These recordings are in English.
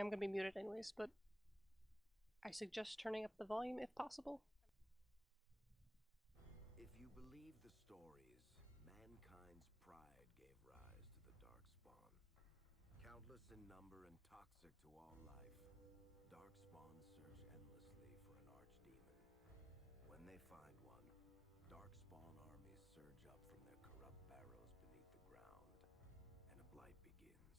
I'm gonna be muted anyways, but I suggest turning up the volume if possible. If you believe the stories, mankind's pride gave rise to the Darkspawn. Countless in number and toxic to all life, Darkspawns search endlessly for an archdemon. When they find one, Darkspawn armies surge up from their corrupt barrows beneath the ground, and a blight begins.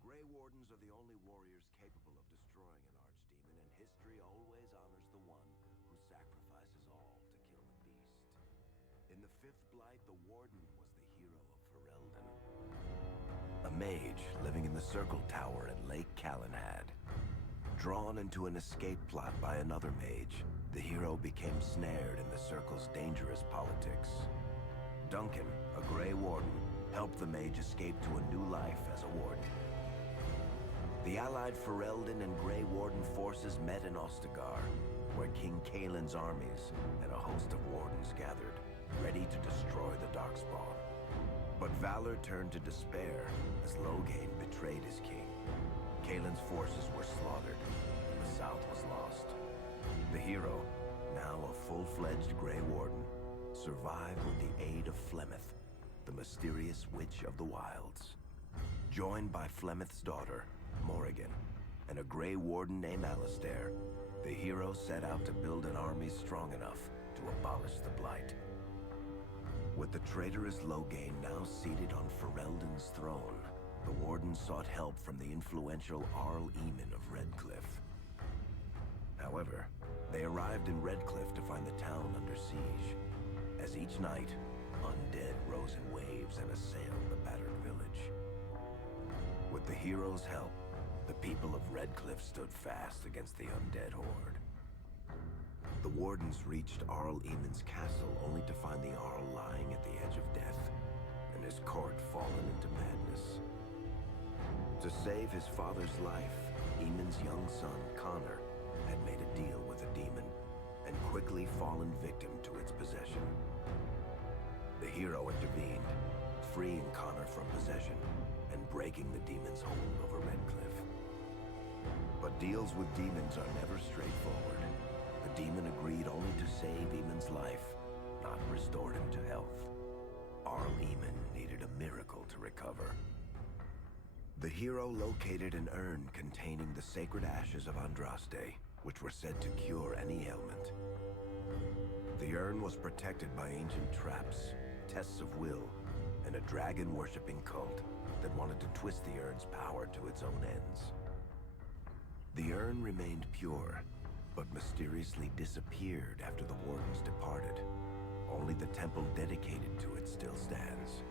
Grey Wardens are the only warriors capable of destroying an archdemon, and history always honors the one who sacrifices all to kill the beast. In the fifth blight, the Warden was the hero of Ferelden, a mage living in the Circle Tower at Lake Calenhad. Drawn into an escape plot by another mage, the hero became snared in the Circle's dangerous politics. Duncan, a Grey Warden, helped the mage escape to a new life as a warden. The allied Ferelden and Grey Warden forces met in Ostagar, where King Kaelin's armies and a host of wardens gathered, ready to destroy the Darkspawn. But valor turned to despair as Loghain betrayed his king. Kaelin's forces were slaughtered, and the south was lost. The hero, now a full-fledged Grey Warden, survived with the aid of Flemeth, the mysterious witch of the wilds. Joined by Flemeth's daughter, Morrigan, and a Grey Warden named Alistair, the hero set out to build an army strong enough to abolish the Blight. With the traitorous Loghain now seated on Ferelden's throne, the Warden sought help from the influential Arl Eamon of Redcliffe. However, they arrived in Redcliffe to find the town under siege. As each night, undead rose in waves and assailed the battered village. With the hero's help, the people of Redcliffe stood fast against the undead horde. The Wardens reached Arl Eamon's castle only to find the Arl lying at the edge of death, and his court fallen into madness. To save his father's life, Eamon's young son, Connor, had made a deal with a demon, and quickly fallen victim to its possession. The hero intervened, freeing Connor from possession, and breaking the demon's hold over Redcliffe. But deals with demons are never straightforward. The demon agreed only to save Eamon's life, not restore him to health. Arl Eamon needed a miracle to recover. The hero located an urn containing the sacred ashes of Andraste, which were said to cure any ailment. The urn was protected by ancient traps, tests of will, and a dragon-worshipping cult that wanted to twist the urn's power to its own ends. The urn remained pure, but mysteriously disappeared after the Wardens departed. Only the temple dedicated to it still stands.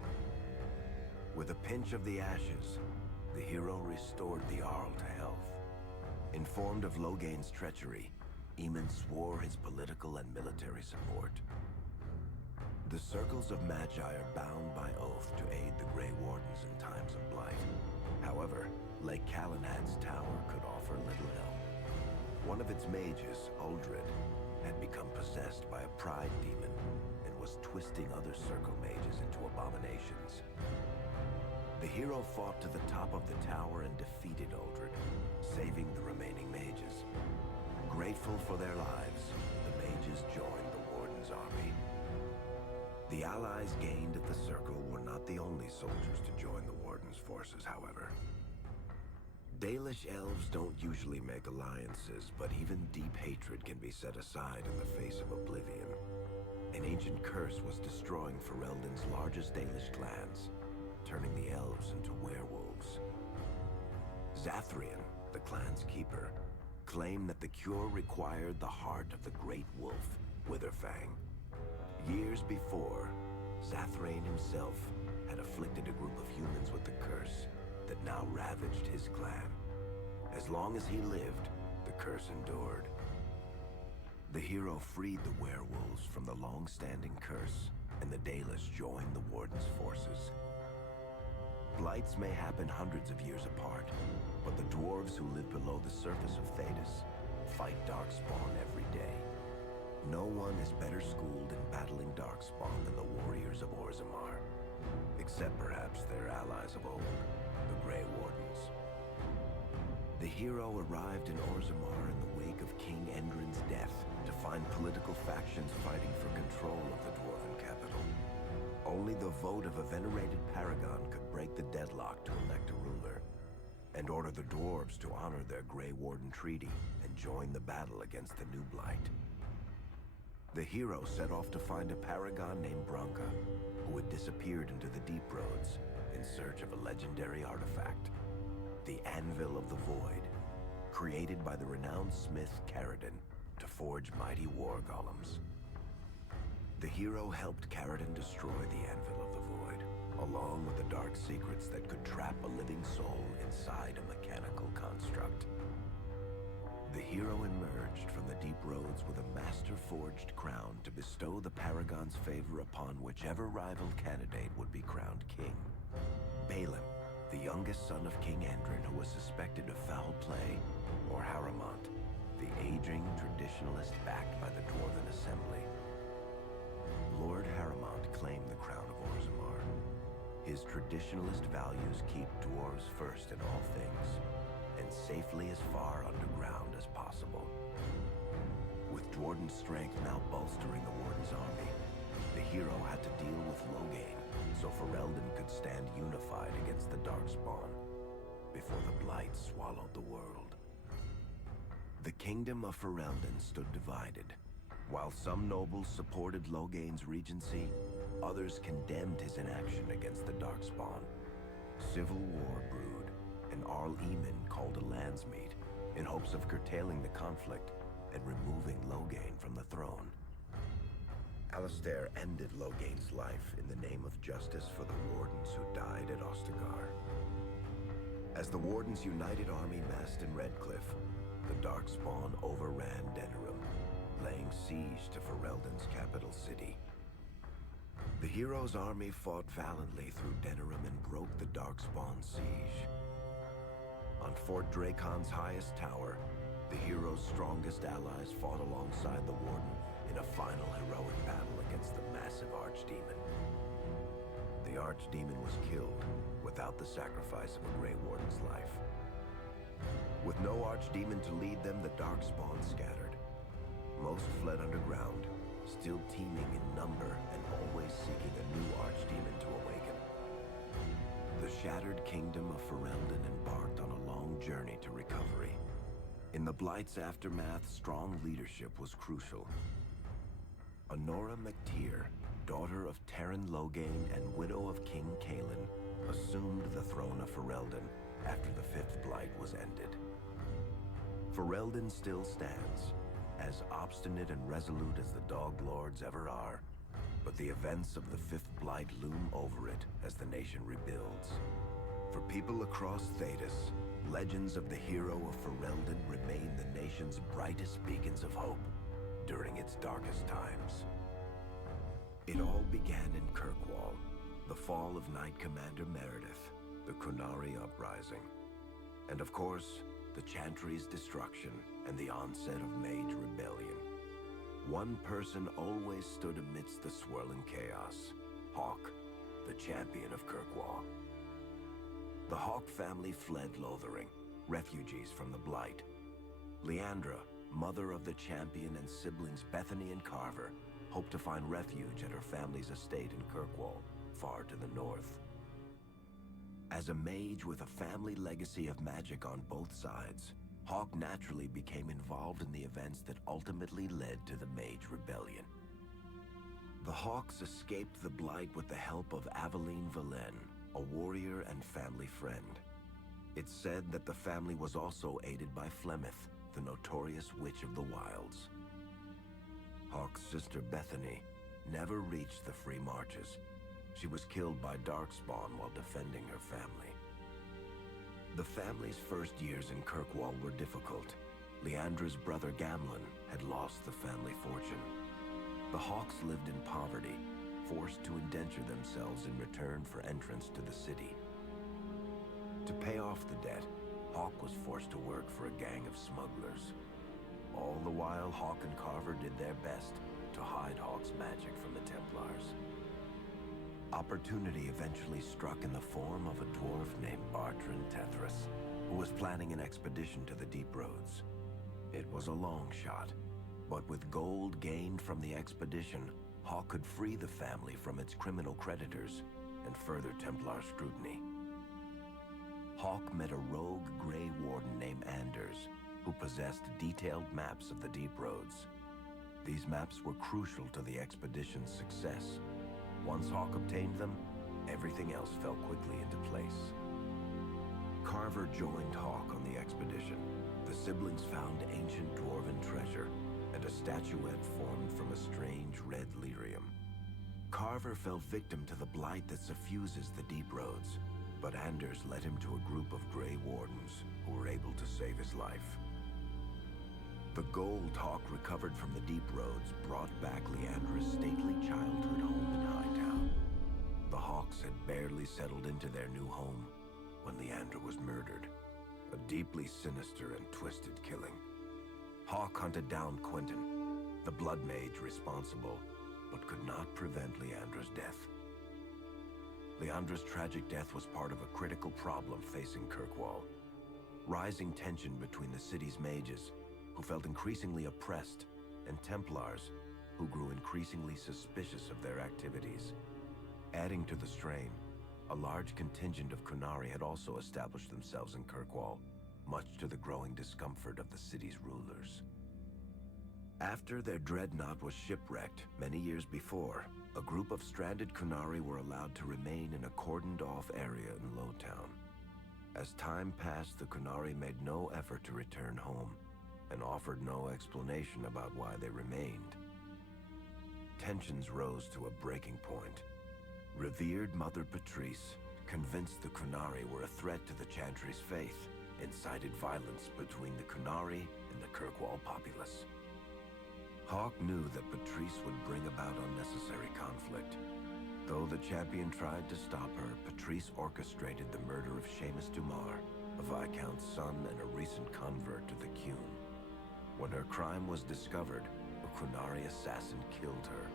With a pinch of the ashes, the hero restored the Arl to health. Informed of Loghain's treachery, Eamon swore his political and military support. The circles of Magi are bound by oath to aid the Grey Wardens in times of blight. However, Lake Calenhad's tower could offer little help. One of its mages, Uldred, had become possessed by a pride demon and was twisting other circle mages into abominations. The hero fought to the top of the tower and defeated Uldred, saving the remaining mages. Grateful for their lives, the mages joined the Warden's army. The allies gained at the Circle were not the only soldiers to join the Warden's forces, however. Dalish elves don't usually make alliances, but even deep hatred can be set aside in the face of oblivion. An ancient curse was destroying Ferelden's largest Dalish clans, turning the elves into werewolves. Zathrian, the clan's keeper, claimed that the cure required the heart of the great wolf, Witherfang. Years before, Zathrain himself had afflicted a group of humans with the curse that now ravaged his clan. As long as he lived, the curse endured. The hero freed the werewolves from the long-standing curse, and the Dalish joined the Warden's forces. Blights may happen hundreds of years apart, but the dwarves who live below the surface of Thedas fight Darkspawn every day. No one is better schooled in battling Darkspawn than the warriors of Orzammar, except perhaps their allies of old, the Grey Wardens. The hero arrived in Orzammar in the wake of King Endrin's death to find political factions fighting for control of the dwarven capital. Only the vote of a venerated paragon could break the deadlock to elect a ruler, and order the dwarves to honor their Grey Warden Treaty and join the battle against the New Blight. The hero set off to find a paragon named Branka, who had disappeared into the Deep Roads in search of a legendary artifact, the Anvil of the Void, created by the renowned smith Caradon to forge mighty war golems. The hero helped Caradon destroy the Anvil of the Void, along with the dark secrets that could trap a living soul inside a mechanical construct. The hero emerged from the Deep Roads with a master-forged crown to bestow the Paragon's favor upon whichever rival candidate would be crowned king. Balin, the youngest son of King Endrin, who was suspected of foul play, or Haramont, the aging traditionalist backed by the Dwarven Assembly. Lord Haramont claimed the crown of Orzammar. His traditionalist values keep dwarves first in all things, and safely as far underground as possible. With Dwarden's strength now bolstering the Warden's army, the hero had to deal with Loghain, so Ferelden could stand unified against the Darkspawn, before the Blight swallowed the world. The kingdom of Ferelden stood divided. While some nobles supported Loghain's regency, others condemned his inaction against the Darkspawn. Civil war brewed, and Arl Eamon called a landsmeet in hopes of curtailing the conflict and removing Loghain from the throne. Alistair ended Loghain's life in the name of justice for the Wardens who died at Ostagar. As the Warden's united army massed in Redcliffe, the Darkspawn overran Denerim, laying siege to Ferelden's capital city. The hero's army fought valiantly through Denerim and broke the Darkspawn siege. On Fort Dracon's highest tower, the hero's strongest allies fought alongside the Warden in a final heroic battle against the massive Archdemon. The Archdemon was killed without the sacrifice of a Grey Warden's life. With no Archdemon to lead them, the Darkspawn scattered. Most fled underground, still teeming in number and always seeking a new Archdemon to awaken. The shattered kingdom of Ferelden embarked on a long journey to recovery. In the Blight's aftermath, strong leadership was crucial. Honora McTeer, daughter of Terran Loghain and widow of King Kaelin, assumed the throne of Ferelden after the Fifth Blight was ended. Ferelden still stands, as obstinate and resolute as the Dog Lords ever are, but the events of the Fifth Blight loom over it as the nation rebuilds. For people across Thedas, legends of the hero of Ferelden remain the nation's brightest beacons of hope during its darkest times. It all began in Kirkwall, the fall of Knight Commander Meredith, the Kunari Uprising, and of course, the Chantry's destruction and the onset of Mage Rebellion. One person always stood amidst the swirling chaos: Hawk, the champion of Kirkwall. The Hawk family fled Lothering, refugees from the Blight. Leandra, mother of the champion, and siblings Bethany and Carver hoped to find refuge at her family's estate in Kirkwall, far to the north. As a mage with a family legacy of magic on both sides, Hawk naturally became involved in the events that ultimately led to the Mage Rebellion. The Hawks escaped the Blight with the help of Aveline Valen, a warrior and family friend. It's said that the family was also aided by Flemeth, the notorious Witch of the Wilds. Hawk's sister Bethany never reached the Free Marches. She was killed by Darkspawn while defending her family. The family's first years in Kirkwall were difficult. Leandra's brother Gamlin had lost the family fortune. The Hawks lived in poverty, forced to indenture themselves in return for entrance to the city. To pay off the debt, Hawk was forced to work for a gang of smugglers. All the while, Hawk and Carver did their best to hide Hawk's magic from the Templars. Opportunity eventually struck in the form of a dwarf named Bartran Tethras, who was planning an expedition to the Deep Roads. It was a long shot, but with gold gained from the expedition, Hawk could free the family from its criminal creditors and further Templar scrutiny. Hawk met a rogue Grey Warden named Anders, who possessed detailed maps of the Deep Roads. These maps were crucial to the expedition's success. Once Hawk obtained them, everything else fell quickly into place. Carver joined Hawk on the expedition. The siblings found ancient dwarven treasure and a statuette formed from a strange red lyrium. Carver fell victim to the blight that suffuses the Deep Roads, but Anders led him to a group of Grey Wardens who were able to save his life. The gold Hawk recovered from the Deep Roads brought back Leandra's stately childhood home in Hightown. The Hawks had barely settled into their new home when Leandra was murdered. A deeply sinister and twisted killing. Hawk hunted down Quentin, the blood mage responsible, but could not prevent Leandra's death. Leandra's tragic death was part of a critical problem facing Kirkwall. Rising tension between the city's mages, who felt increasingly oppressed, and Templars, who grew increasingly suspicious of their activities. Adding to the strain, a large contingent of Kunari had also established themselves in Kirkwall, much to the growing discomfort of the city's rulers. After their dreadnought was shipwrecked many years before, a group of stranded Kunari were allowed to remain in a cordoned-off area in Lowtown. As time passed, the Kunari made no effort to return home, and offered no explanation about why they remained. Tensions rose to a breaking point. Revered Mother Patrice, convinced the Kunari were a threat to the Chantry's faith, incited violence between the Kunari and the Kirkwall populace. Hawk knew that Patrice would bring about unnecessary conflict. Though the champion tried to stop her, Patrice orchestrated the murder of Seamus Dumar, a Viscount's son and a recent convert to the Qun. When her crime was discovered, a Kunari assassin killed her.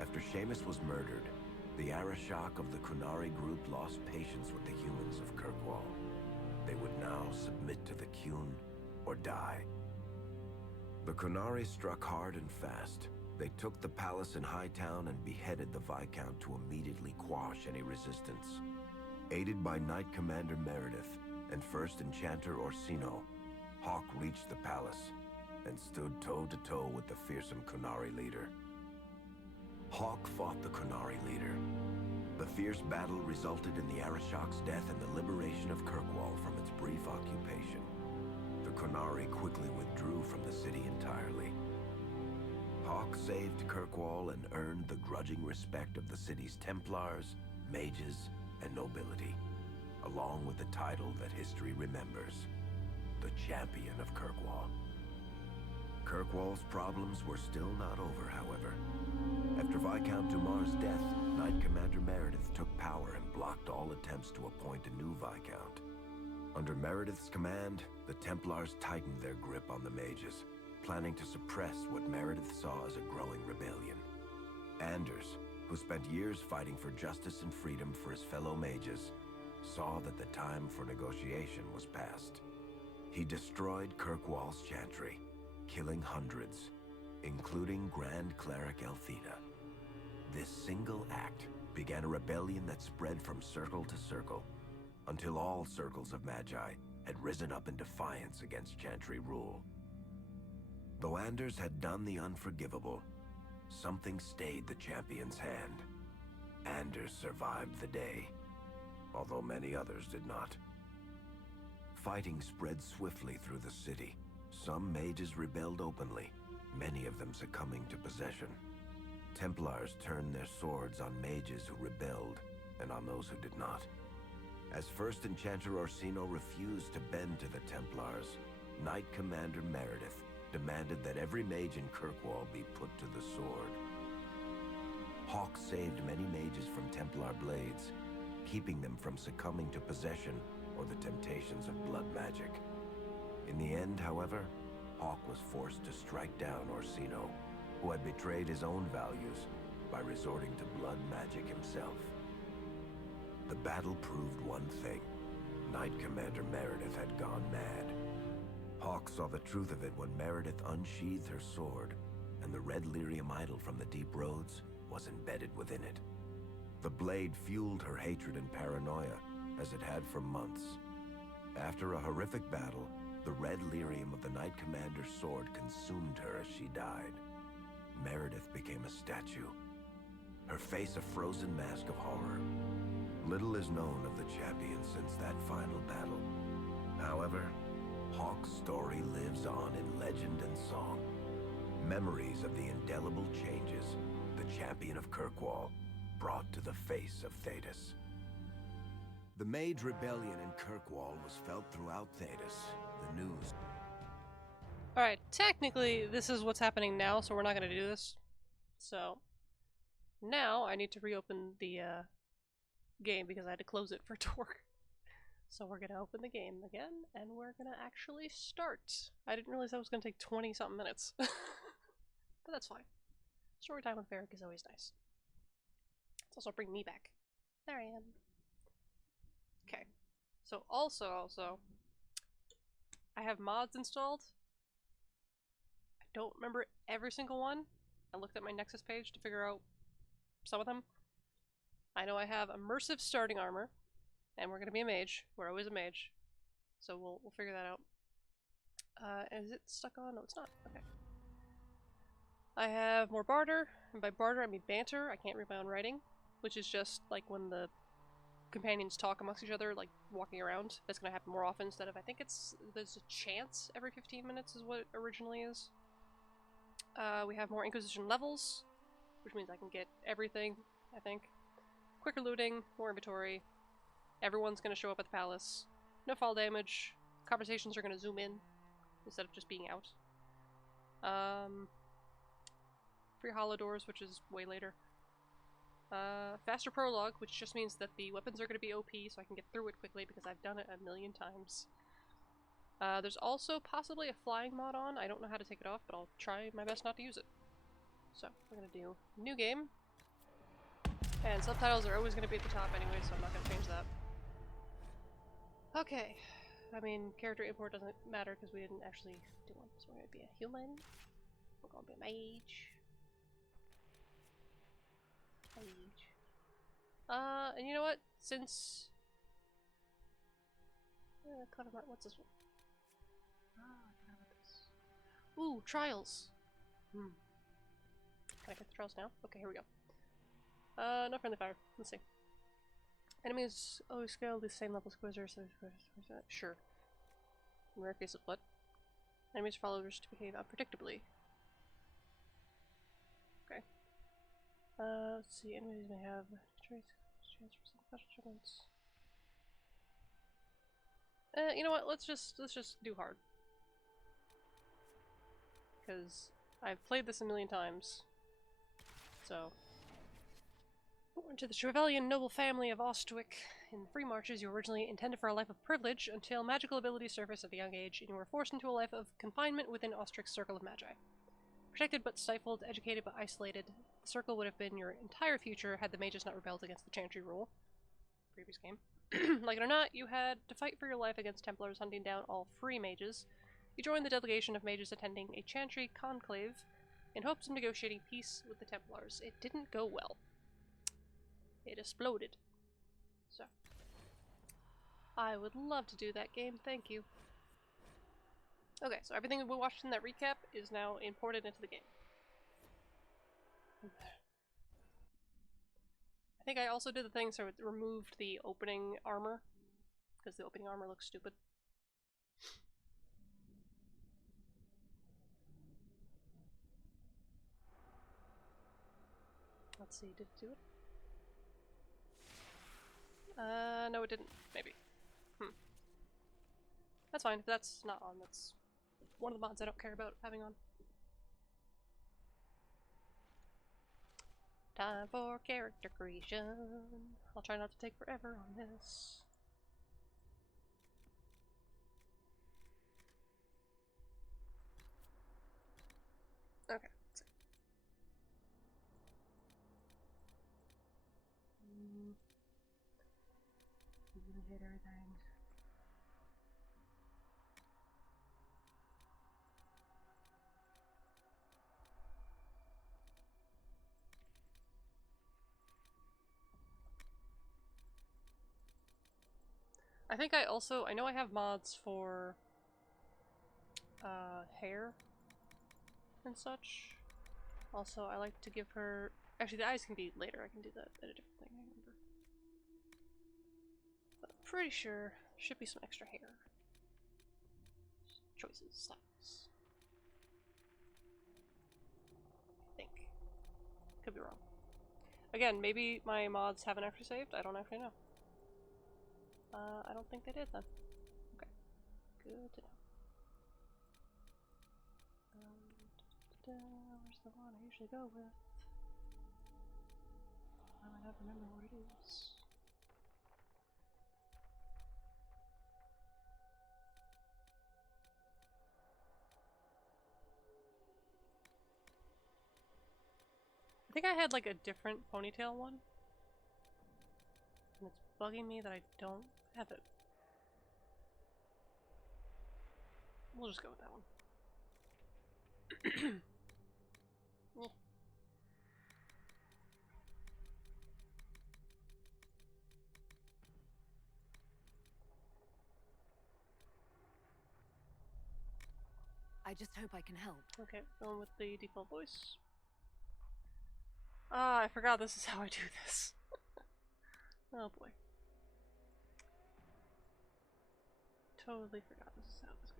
After Seamus was murdered, the Arishok of the Kunari group lost patience with the humans of Kirkwall. They would now submit to the Qun or die. The Kunari struck hard and fast. They took the palace in Hightown and beheaded the Viscount to immediately quash any resistance. Aided by Knight Commander Meredith and First Enchanter Orsino, Hawk reached the palace and stood toe-to-toe with the fearsome Kunari leader. Hawk fought the Kunari leader. The fierce battle resulted in the Arishok's death and the liberation of Kirkwall from its brief occupation. The Kunari quickly withdrew from the city entirely. Hawk saved Kirkwall and earned the grudging respect of the city's Templars, mages, and nobility, along with the title that history remembers, the Champion of Kirkwall. Kirkwall's problems were still not over, however. After Viscount Dumar's death, Knight Commander Meredith took power and blocked all attempts to appoint a new Viscount. Under Meredith's command, the Templars tightened their grip on the mages, planning to suppress what Meredith saw as a growing rebellion. Anders, who spent years fighting for justice and freedom for his fellow mages, saw that the time for negotiation was past. He destroyed Kirkwall's chantry, killing hundreds, including Grand Cleric Elthina. This single act began a rebellion that spread from circle to circle, until all circles of Magi had risen up in defiance against chantry rule. Though Anders had done the unforgivable, something stayed the champion's hand. Anders survived the day, although many others did not. Fighting spread swiftly through the city. Some mages rebelled openly, many of them succumbing to possession. Templars turned their swords on mages who rebelled and on those who did not. As First Enchanter Orsino refused to bend to the Templars, Knight Commander Meredith demanded that every mage in Kirkwall be put to the sword. Hawk saved many mages from Templar blades, keeping them from succumbing to possession or the temptations of blood magic. In the end, however, Hawk was forced to strike down Orsino, who had betrayed his own values by resorting to blood magic himself. The battle proved one thing: Knight Commander Meredith had gone mad. Hawk saw the truth of it when Meredith unsheathed her sword, and the red lyrium idol from the deep roads was embedded within it. The blade fueled her hatred and paranoia, as it had for months. After a horrific battle, the red lyrium of the Knight Commander's sword consumed her as she died. Meredith became a statue, her face a frozen mask of horror. Little is known of the champion since that final battle. However, Hawk's story lives on in legend and song. Memories of the indelible changes the champion of Kirkwall brought to the face of Thedas. The Mage Rebellion in Kirkwall was felt throughout Thedas. The news... Alright, technically this is what's happening now, so we're not going to do this. So, now I need to reopen the game because I had to close it for it to work. So we're going to open the game again, and we're going to actually start. I didn't realize that was going to take 20-something minutes. But that's fine. Story time with Varric is always nice. It's also bring me back. There I am. Okay. So also, I have mods installed. I don't remember every single one. I looked at my Nexus page to figure out some of them. I know I have immersive starting armor, and we're gonna be a mage. We're always a mage, so we'll figure that out. Is it stuck on? No, it's not. Okay. I have more barter, and by barter I mean banter. I can't read my own writing, which is just like when the companions talk amongst each other, like walking around. That's gonna happen more often instead of, I think there's a chance every 15 minutes is what it originally is. We have more Inquisition levels, which means I can get everything, I think. Quicker looting, more inventory. Everyone's gonna show up at the palace. No fall damage. Conversations are gonna zoom in instead of just being out. Free hollow doors, which is way later. Faster prologue, which just means that the weapons are gonna be OP, so I can get through it quickly because I've done it a million times. There's also possibly a flying mod on. I don't know how to take it off, but I'll try my best not to use it. So, we're gonna do new game. And subtitles are always gonna be at the top anyway, so I'm not gonna change that. Okay. I mean, character import doesn't matter because we didn't actually do one. So we're gonna be a human. We're gonna be a mage. And you know what? Since... clever mod, what's this one? Ah, I forgot about this. Ooh, trials! Can I get the trials now? Okay, here we go. No friendly fire. Let's see. Enemies always scale the same level as Quizzers. Sure. In rare case of blood. Enemies followers to behave unpredictably. Okay. Let's see. Enemies may have traits, chance for some special judgments. You know what? Let's just do hard. Because I've played this a million times. So. Born to the Trevelyan noble family of Ostwick, in the Free Marches you were originally intended for a life of privilege until magical abilities surfaced at a young age and you were forced into a life of confinement within Ostrick's circle of magi. Protected but stifled, educated but isolated, the circle would have been your entire future had the mages not rebelled against the Chantry rule. Previous game. Like it or not, you had to fight for your life against Templars hunting down all free mages. You joined the delegation of mages attending a Chantry conclave in hopes of negotiating peace with the Templars. It didn't go well. It exploded. So. I would love to do that game, thank you. Okay, so everything we watched in that recap is now imported into the game. I think I also did the thing so it removed the opening armor, because the opening armor looks stupid. Let's see, did it do it? No it didn't. Maybe. That's fine, if that's not on, that's one of the mods I don't care about having on. Time for character creation. I'll try not to take forever on this. Okay, let's see. I'm gonna hit everything. I think I know I have mods for hair and such. Also, I like to give her... Actually, the eyes can be later. I can do that at a different thing, I remember. But I'm pretty sure there should be some extra hair. Choices, styles. I think. Could be wrong. Again, maybe my mods haven't actually saved. I don't actually know. I don't think they did then. Okay. Good to know. Where's the one I usually go with? I might not remember what it is. I think I had like a different ponytail one. And it's bugging me that I don't have it. We'll just go with that one. Yeah. I just hope I can help. Okay, going with the default voice. Ah, I forgot this is how I do this. Oh boy. Totally forgot this is how this goes.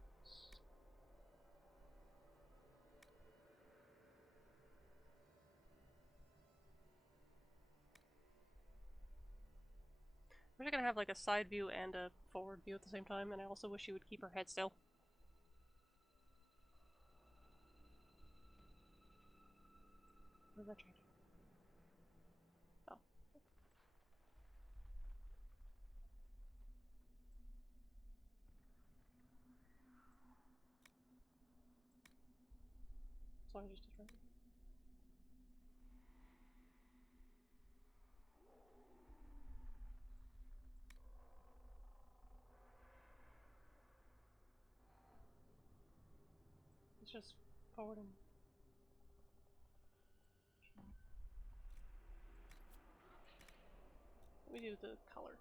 We're gonna have like a side view and a forward view at the same time, and I also wish she would keep her head still. What did that change? Oh. So I just did right. It's just forward and... Let me do the color.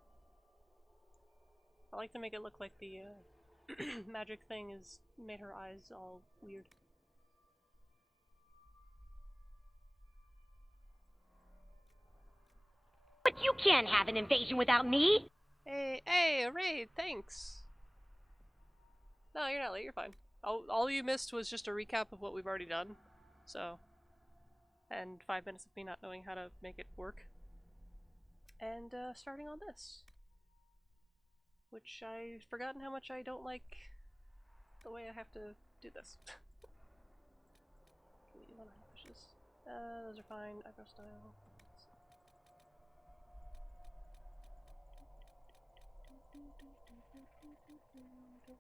I like to make it look like the magic thing has made her eyes all weird. But you can't have an invasion without me! Hey, a raid, thanks! No, you're not late, you're fine. All you missed was just a recap of what we've already done, so... And 5 minutes of me not knowing how to make it work. And starting on this. Which I've forgotten how much I don't like the way I have to do this. Can we do one eyelashes? Those are fine. Eyebrow style.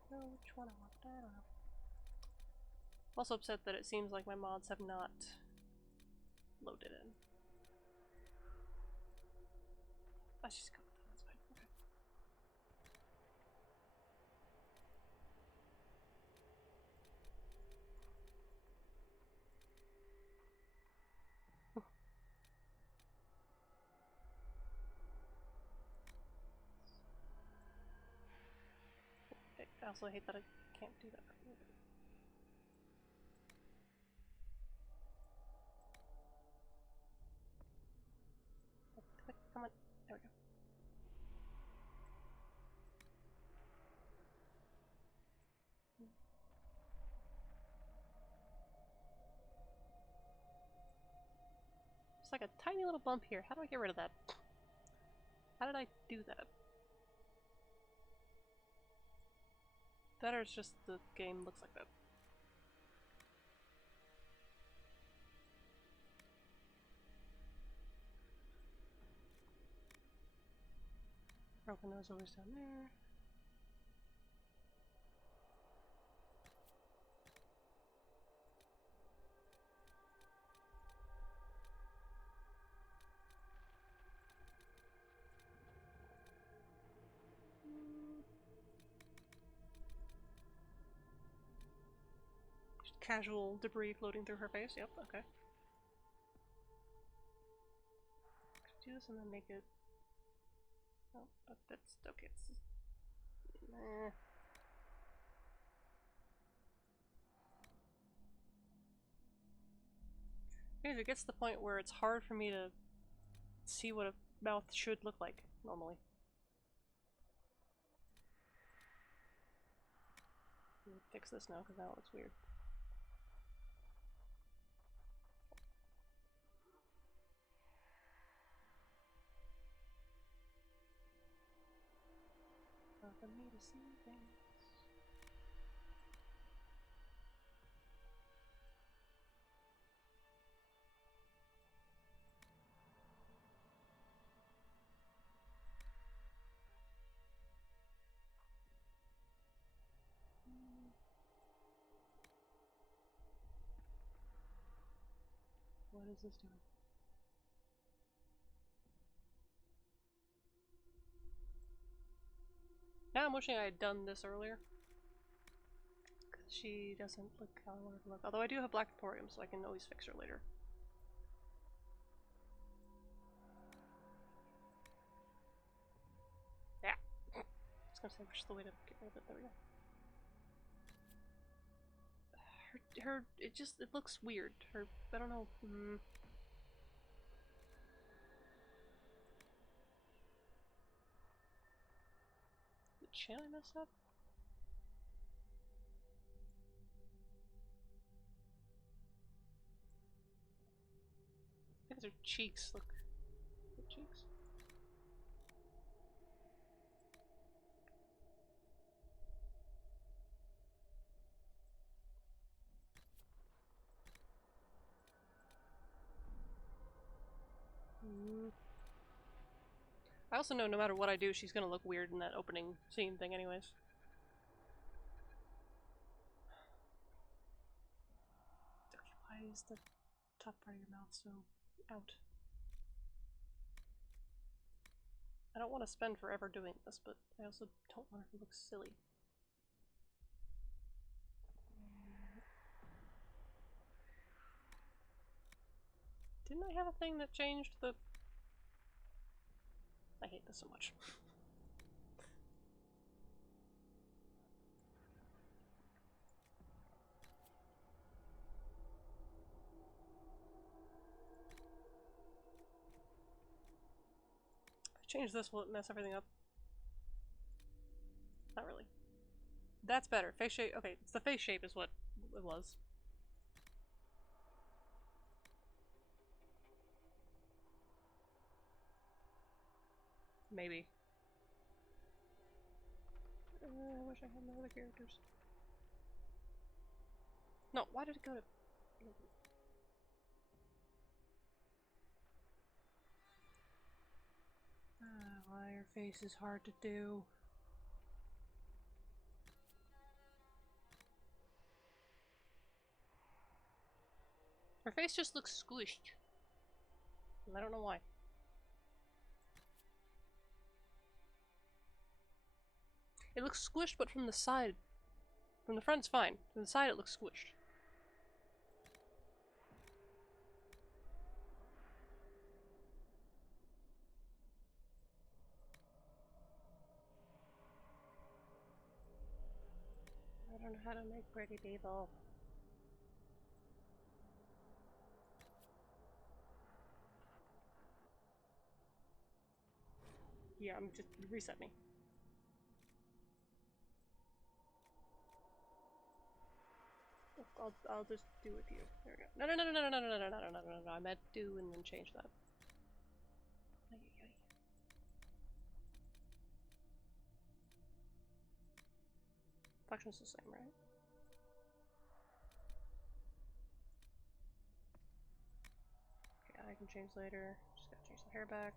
Don't know which one I want. I don't know. I'm also upset that it seems like my mods have not loaded in. Let's just go with that. That's fine. Okay. I also hate that I can't do that. Click, come on. There we go. It's like a tiny little bump here. How do I get rid of that? How did I do that? That or it's just the game looks like that. Broken nose always down there. Just casual debris floating through her face. Yep, okay. Do this and then make it... Oh, that's okay. If it gets to the point where it's hard for me to see what a mouth should look like normally. Let me fix this now because now it looks weird. For me to see things. What is this doing? Now I'm wishing I had done this earlier. Because she doesn't look how I want her to look. Although I do have black thorium, so I can always fix her later. Yeah. I was gonna say, which is the way to get rid of it. There we go. It looks weird. I don't know. The chin I messed up? I think her cheeks look. Her cheeks? I also know no matter what I do, she's gonna look weird in that opening scene thing anyways. Okay, why is the top part of your mouth so out? I don't want to spend forever doing this, but I also don't want her to look silly. Didn't I have a thing that changed the... I hate this so much. If I change this, will it mess everything up? Not really. That's better. Face shape. Okay, it's the face shape is what it was. Maybe. I wish I had no other characters. No, why did it go to... Why her face is hard to do. Her face just looks squished. And I don't know why. It looks squished, but from the side. From the front it's fine. From the side it looks squished. I don't know how to make pretty people. Yeah, I'm just reset me. I'll just do with you. There we go. No, I meant do and then change that. Function's the same, right? Okay, I can change later. Just gotta change the hair back.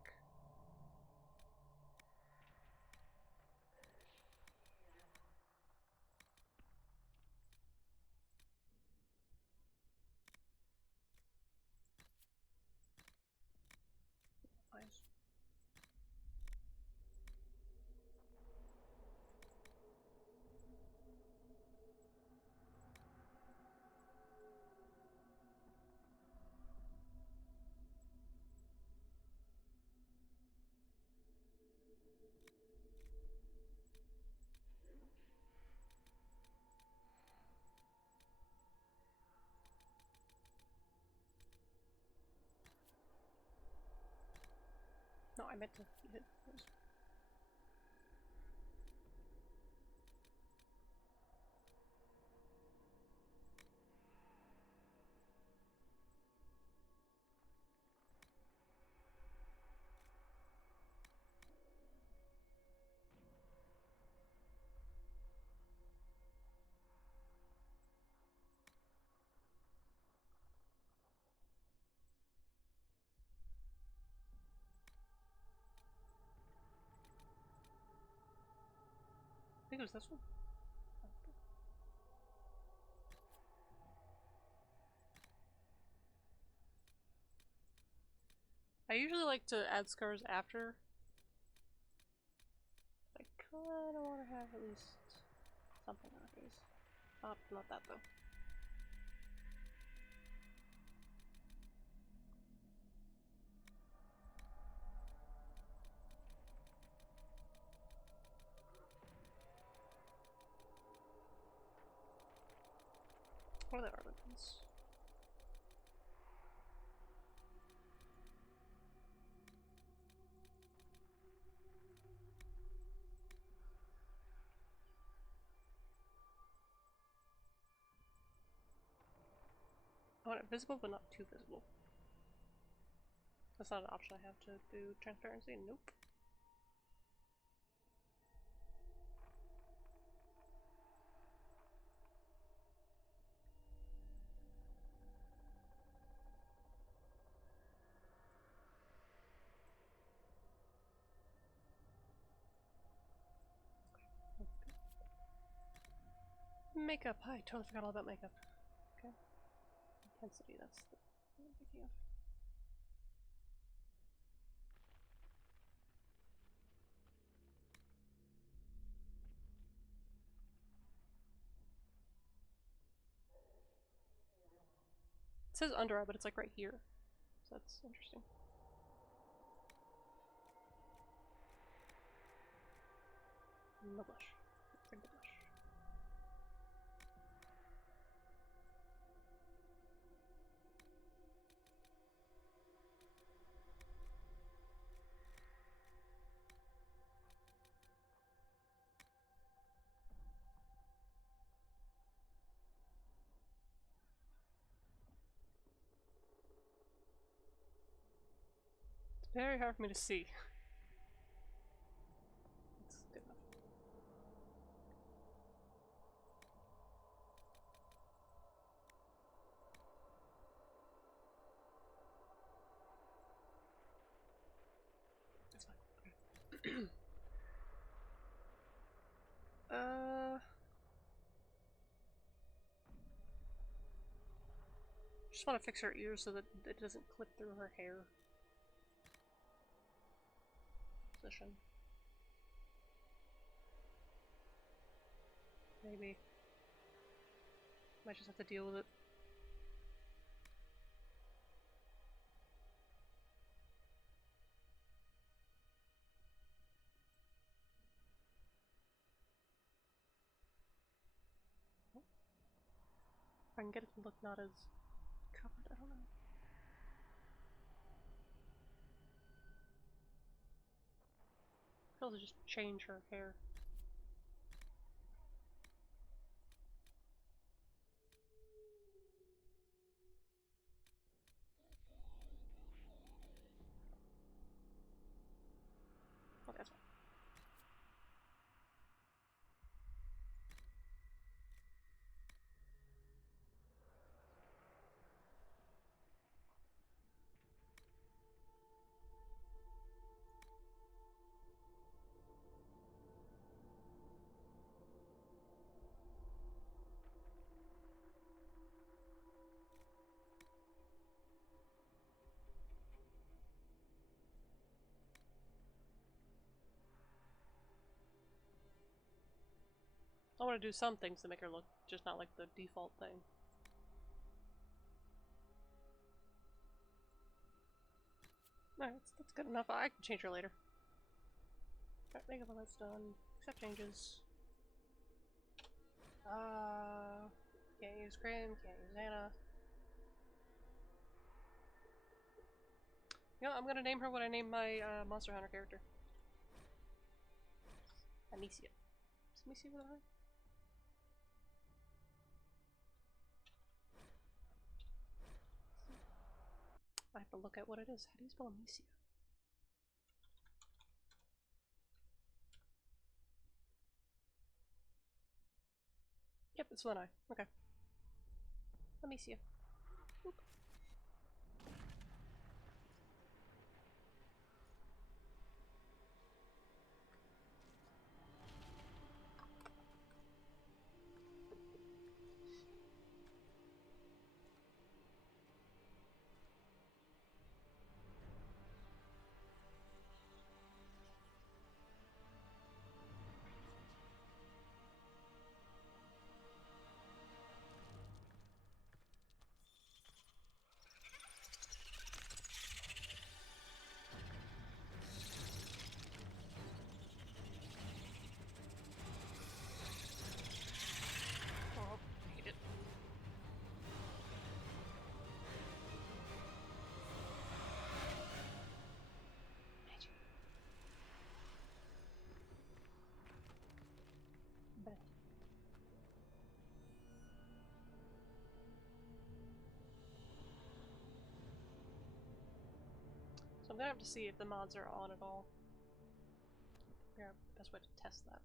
Eyes. No, I meant to eat it. I think it was this one. I usually like to add scars after. I kinda want to have at least something on our face. Not that though. What are the ornaments? I want it visible, but not too visible. That's not an option I have to do transparency. Nope. Makeup. I totally forgot all about makeup. Okay. Intensity, that's the what I'm thinking of. It says under eye, but it's like right here. So that's interesting. No blush. Single blush. It's very hard for me to see. That's good enough. That's fine. Okay. Just want to fix her ears so that it doesn't clip through her hair. Position. Maybe. Might just have to deal with it. If I can get it to look not as covered, I don't know. I could also just change her hair. Okay, that's fine. I want to do some things to make her look just not like the default thing. Alright, that's good enough. I can change her later. Alright, makeup all that's done. Accept changes. Can't use Grim, can't use Anna. You know, I'm gonna name her what I named my Monster Hunter character. Amicia. Is Amicia with her? I have to look at what it is. How do you spell Amicia? Yep, it's one I. Okay. Amicia. Oop. Oh, I hate it. But so I'm gonna have to see if the mods are on at all. Figure out the best way to test that.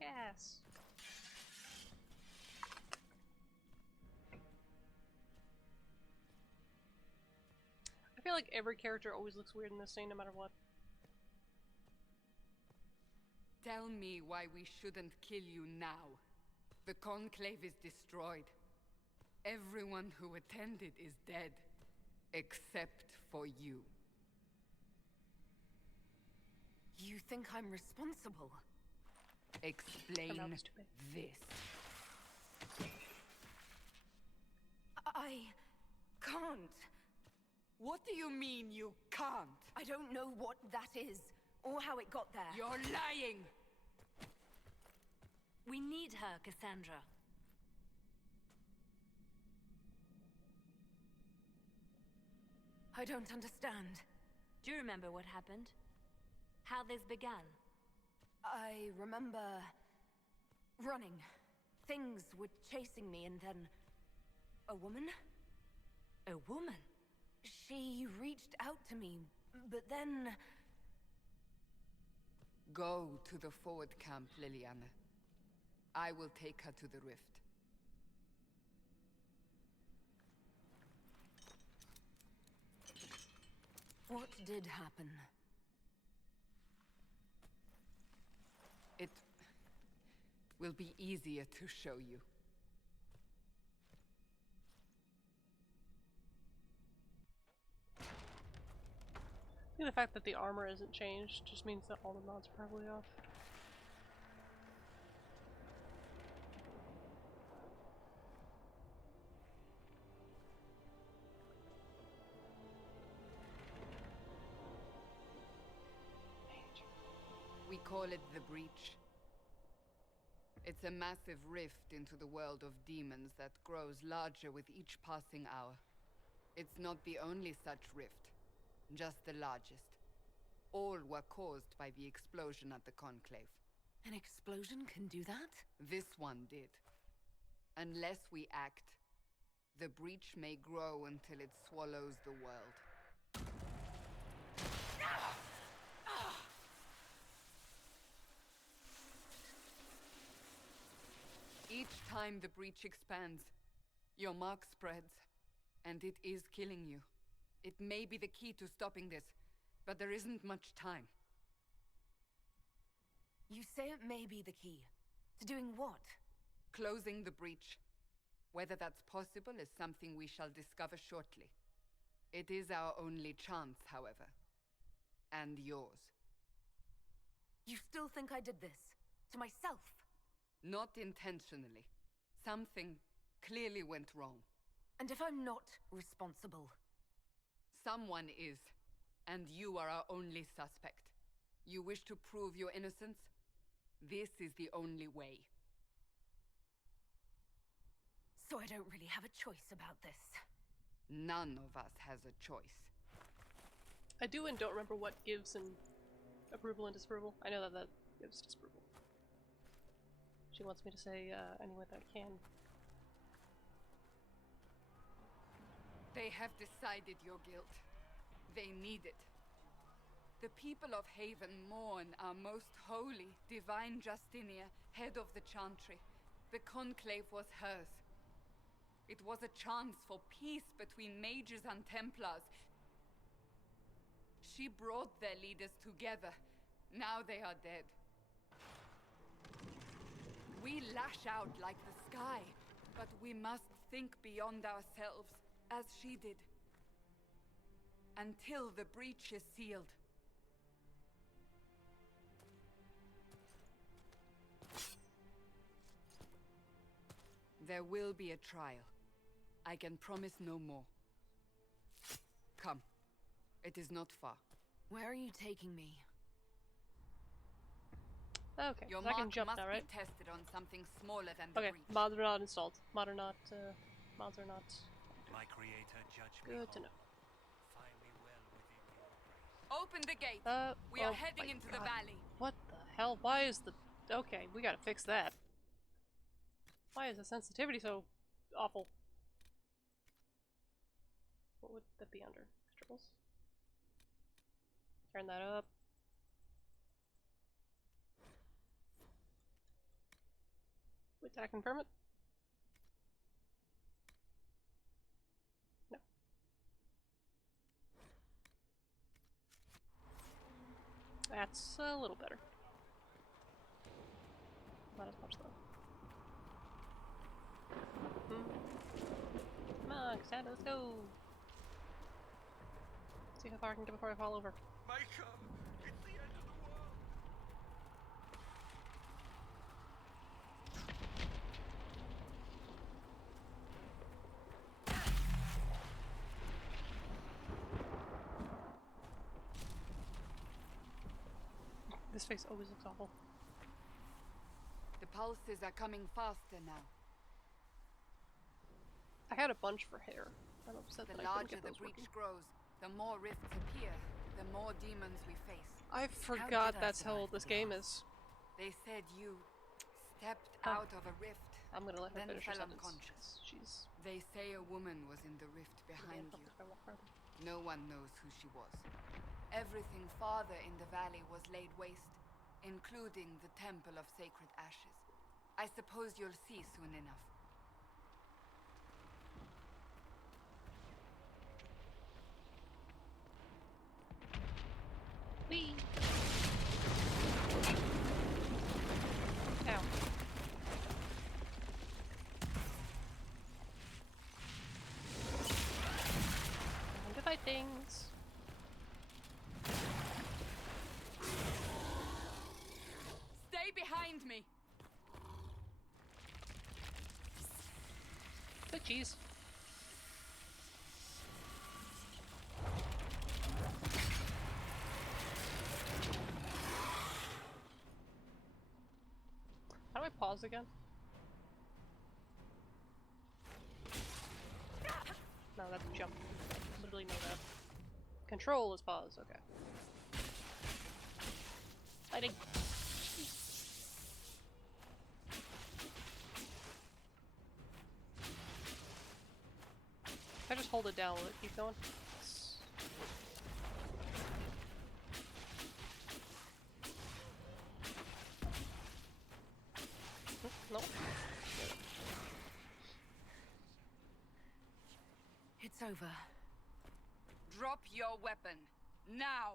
Gas. I feel like every character always looks weird in this scene, no matter what. Tell me why we shouldn't kill you now. The Conclave is destroyed. Everyone who attended is dead. Except for you. You think I'm responsible? Explain Her mouth is too big. this. I can't. What do you mean you can't? I don't know what that is, or how it got there. You're lying! We need her, Cassandra. I don't understand. Do you remember what happened? How this began? I remember running. Things were chasing me, and then a woman? A woman? She reached out to me, but then Go to the forward camp, Liliana. I will take her to the rift. what did happen? It will be easier to show you. I think the fact that the armor isn't changed just means that all the mods are probably off. We call it the Breach. It's a massive rift into the world of demons that grows larger with each passing hour. It's not the only such rift, just the largest. All were caused by the explosion at the Conclave. An explosion can do that? This one did. Unless we act, the Breach may grow until it swallows the world. Each time the Breach expands, your mark spreads, and it is killing you. It may be the key to stopping this, but there isn't much time. You say it may be the key. To doing what? Closing the Breach. Whether that's possible is something we shall discover shortly. It is our only chance, however. And yours. You still think I did this? To myself? Not intentionally. Something clearly went wrong. And if I'm not responsible? Someone is. And you are our only suspect. You wish to prove your innocence? This is the only way. So I don't really have a choice about this. None of us has a choice. I do and don't remember what gives an approval and disapproval. I know that that gives disapproval. She wants me to say any way that I can. They have decided your guilt. They need it. The people of Haven mourn our most holy, divine Justinia, head of the Chantry. The conclave was hers. It was a chance for peace between mages and Templars. She brought their leaders together. Now they are dead. We lash out like the sky, but we must think beyond ourselves, as she did. Until the breach is sealed. There will be a trial. I can promise no more. Come. It is not far. Where are you taking me? Okay, Your so I can mark jump must now, right? be tested on something smaller than the Okay, breach. mods are not installed. Mods are not, mods are not My creator judge me good to whole. know. Find me well within your grace. Open the gate. We oh are heading my into God. the valley. What the hell? Why is the... Okay, we gotta fix that. Why is the sensitivity so awful? What would that be under? Controls? Turn that up. Wait, did I confirm it? No. That's a little better. Not as much though. Come on, Cassandra, let's go! See how far I can get before I fall over. Micah! It's the end of the world! This face always looks awful. The pulses are coming faster now. I had a bunch for hair. I'm upset The that I couldn't larger get the those breach working. grows, the more rifts appear, the more demons we face. I did forgot I that's how survive this the game blast? is. They said you stepped Huh. out of a rift. I'm gonna let her Then finish her fell sentence. unconscious. She's They say a woman was in the rift behind you. if I walk further. No one knows who she was. Everything farther in the valley was laid waste, including the Temple of Sacred Ashes. I suppose you'll see soon enough. Whee! Ow. Time to fight things. Stay behind me! Good cheese. How do I pause again? No, that's jump. Literally know that. Control is pause, okay. Fighting. If I just hold it down, will it keep going? Yes. Nope. It's over. Drop your weapon. Now!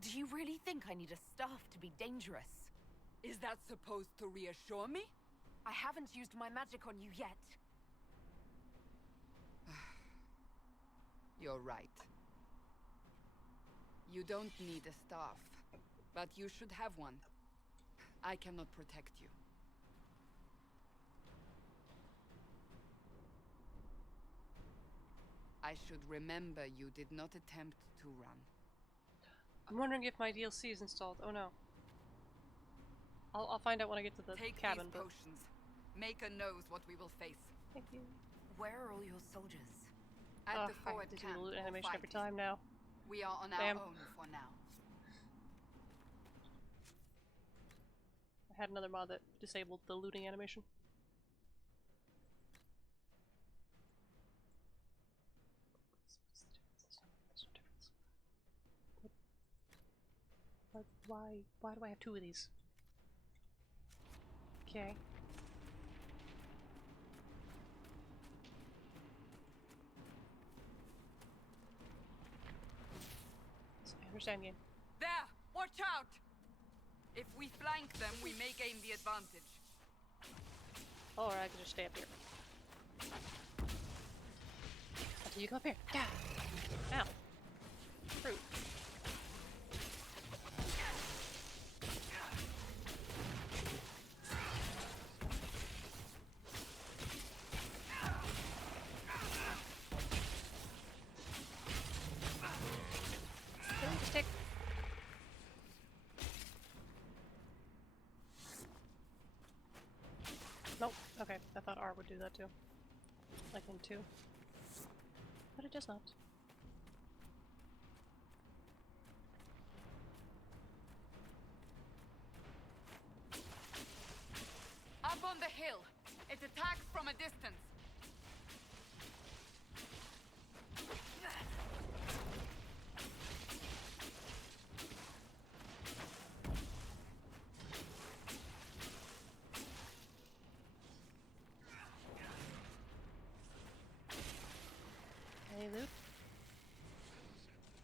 Do you really think I need a staff to be dangerous? Is that supposed to reassure me? I haven't used my magic on you yet. You're right. You don't need a staff, but you should have one. I cannot protect you. I should remember you did not attempt to run. I'm wondering if my DLC is installed. Oh no. I'll find out when I get to the Take cabin. these potions. Maker knows what we will face. Thank you. Where are all your soldiers? At the I forward have to do camp the loot or animation every fighting. time now. We are on Damn. our own for now. I had another mod that disabled the looting animation. There's no difference. Why do I have two of these? Okay. I understand game. There! Watch out! If we flank them, we may gain the advantage. Or I could just stay up here. Until you come up here. Yeah. Ow. Fruit. Stick. Nope. Okay, I thought R would do that too. Like in 2. But it does not. Up on the hill. It attacks from a distance. Any loot?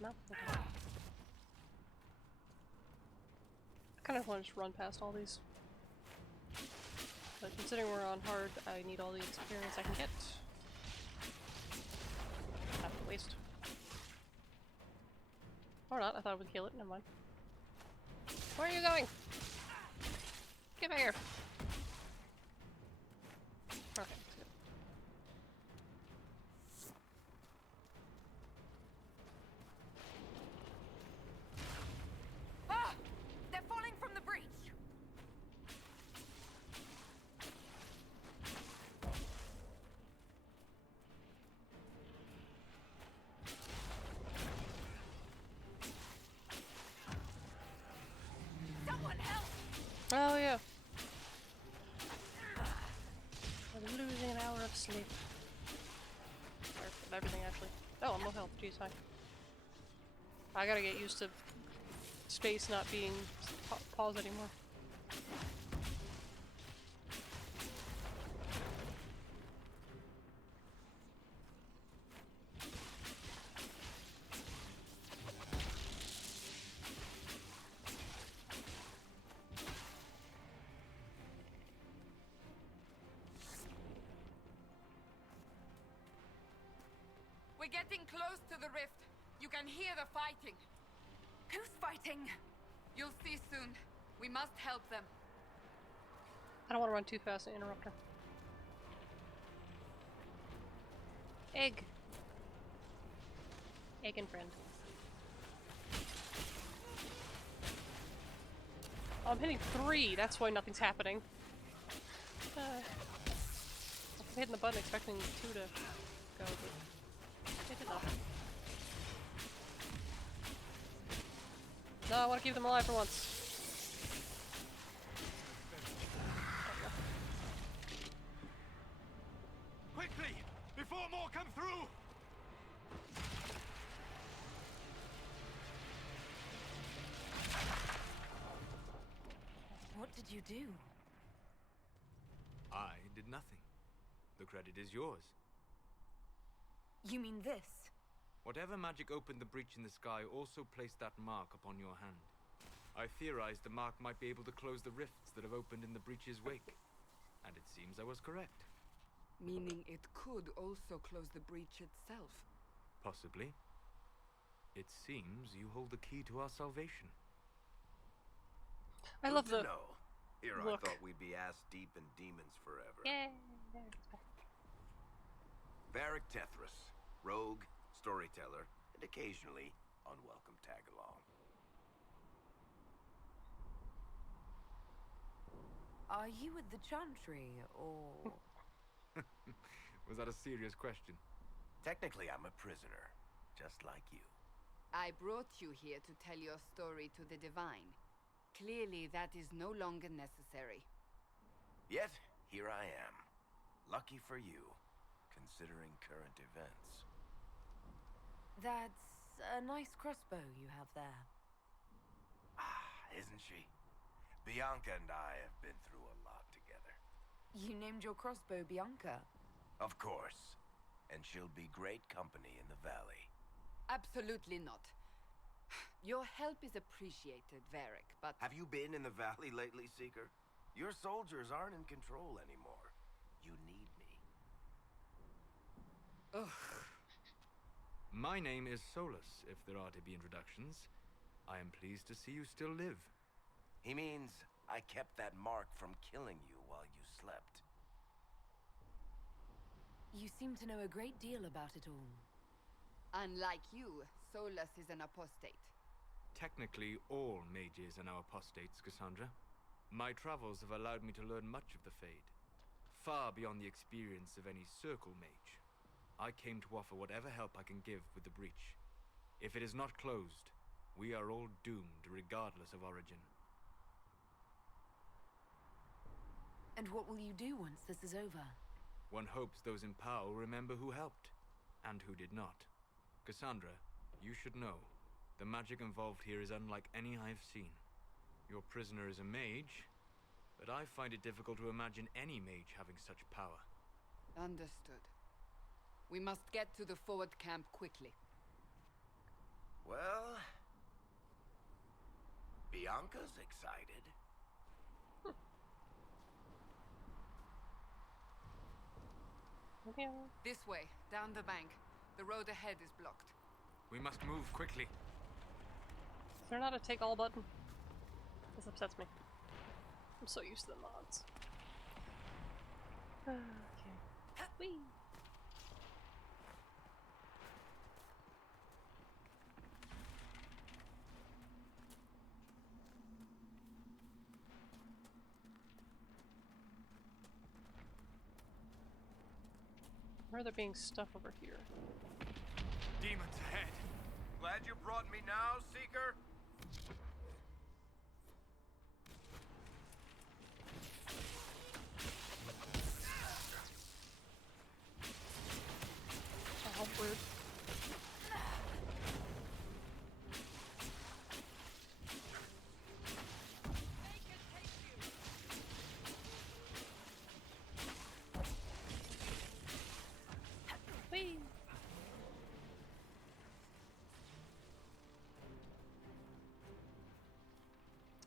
No? Okay. I kind of want to just run past all these. But considering we're on hard, I need all the experience I can get. Have to waste. Or not, I thought I would kill it, never mind. Where are you going? Get back here! Okay, that's good. Ah! They're falling from the breach! Someone help! Oh yeah. I'm losing an hour of sleep. Or of everything actually. Oh, I'm low health, jeez, hi. I gotta get used to space not being pause anymore. We're getting close to the rift. You can hear the fighting. Who's fighting? You'll see soon. We must help them. I don't want to run too fast and interrupt her. Egg. Egg and friend. Oh, I'm hitting 3, that's why nothing's happening. I'm hitting the button expecting 2 to go, but it did not. No, I want to keep them alive for once. Quickly! Before more come through! What did you do? I did nothing. The credit is yours. You mean this? Whatever magic opened the breach in the sky also placed that mark upon your hand. I theorized the mark might be able to close the rifts that have opened in the breach's wake. and it seems I was correct. Meaning it could also close the breach itself. Possibly. It seems you hold the key to our salvation. I love Good to the know. Here look. I thought we'd be ass deep in demons forever. Yeah. Varric Tethras, rogue, storyteller, and occasionally unwelcome tag-along. Are you at the Chantry, or...? Was that a serious question? Technically, I'm a prisoner, just like you. I brought you here to tell your story to the Divine. Clearly, that is no longer necessary. Yet, here I am. Lucky for you, considering current events. That's a nice crossbow you have there. Ah, isn't she? Bianca and I have been through a lot together. You named your crossbow Bianca. Of course. And she'll be great company in the valley. Absolutely not. Your help is appreciated, Varric, but... Have you been in the valley lately, Seeker? Your soldiers aren't in control anymore. You need me. Ugh. My name is Solus, if there are to be introductions. I am pleased to see you still live. He means I kept that mark from killing you while you slept. You seem to know a great deal about it all. Unlike you, Solus is an apostate. Technically, all mages are now apostates, Cassandra. My travels have allowed me to learn much of the Fade, far beyond the experience of any circle mage. I came to offer whatever help I can give with the breach. If it is not closed, we are all doomed regardless of origin. And what will you do once this is over? One hopes those in power will remember who helped, and who did not. Cassandra, you should know, the magic involved here is unlike any I've seen. Your prisoner is a mage, but I find it difficult to imagine any mage having such power. Understood. We must get to the forward camp quickly. Well... Bianca's excited. This way, down the bank. The road ahead is blocked. We must move quickly. Is there not a take all button? This upsets me. I'm so used to the mods. Okay. Whee! Where are there being stuff over here? Demons ahead. Glad you brought me now, Seeker? Oh, weird. Whee!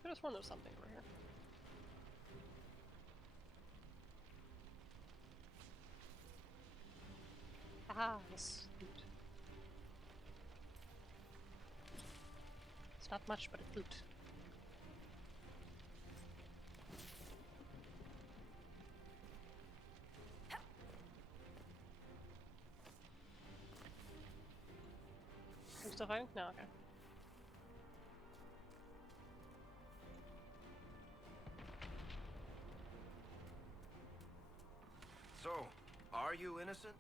I just wonder something over here. Ah, this loot. It's not much, but it's loot. Are we still fighting? No, okay. So, are you innocent?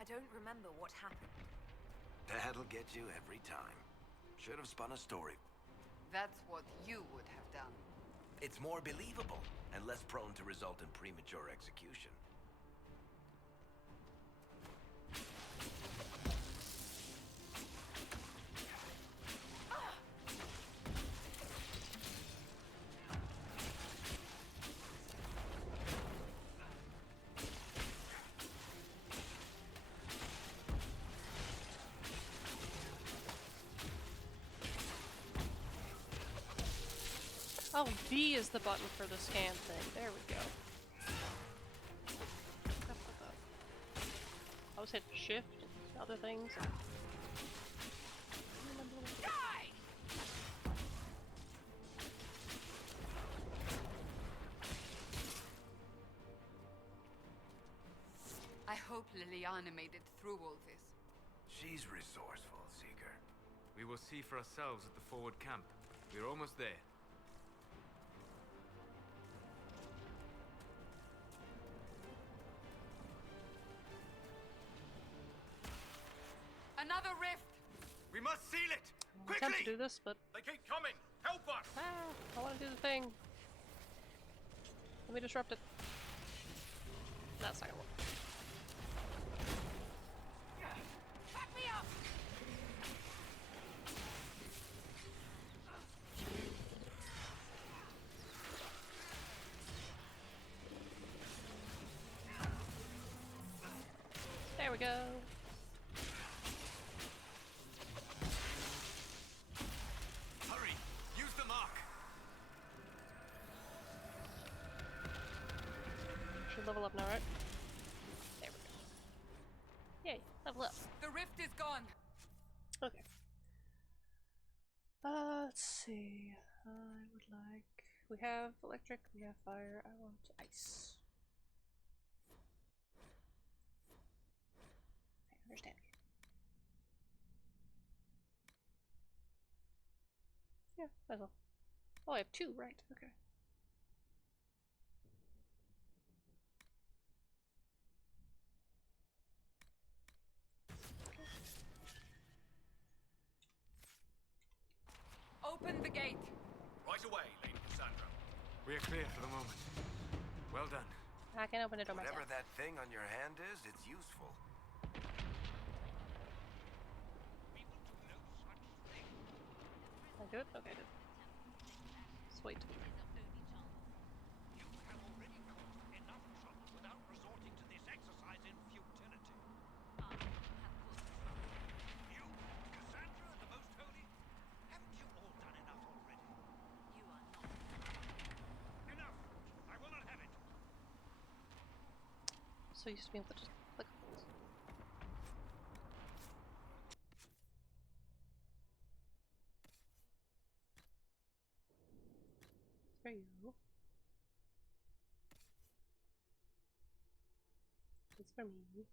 I don't remember what happened. That'll get you every time. Should have spun a story. That's what you would have done. It's more believable and less prone to result in premature execution. Oh, B is the button for the scan thing. There we go. was hitting shift and other things. I hope Liliana made it through all this. She's resourceful, Seeker. We will see for ourselves at the forward camp. We're almost there. Another rift! We must seal it! I attempt to do this, but They keep coming! Help us! I want to do the thing. Let me disrupt it. That's not gonna work. Back me up! There we go. Hurry! Use the mark! Should level up now, right? There we go. Yay, level up. The rift is gone! Okay. Let's see. I would like. We have electric, we have fire, I want ice. I understand. Yeah, might as well. Oh, I have two, right? Okay. Open the gate! Right away, Lady Cassandra. We are clear for the moment. Well done. I can open it on myself. Whatever that thing on your hand is, it's useful. Can I do it? Okay, I did. Sweet. You have already caused enough trouble without resorting to this exercise in futility. You, Cassandra, the Most Holy, haven't you all done enough already? You are not. Enough! I will not have it. So you used to be able to just click on things. There you go. It's for me.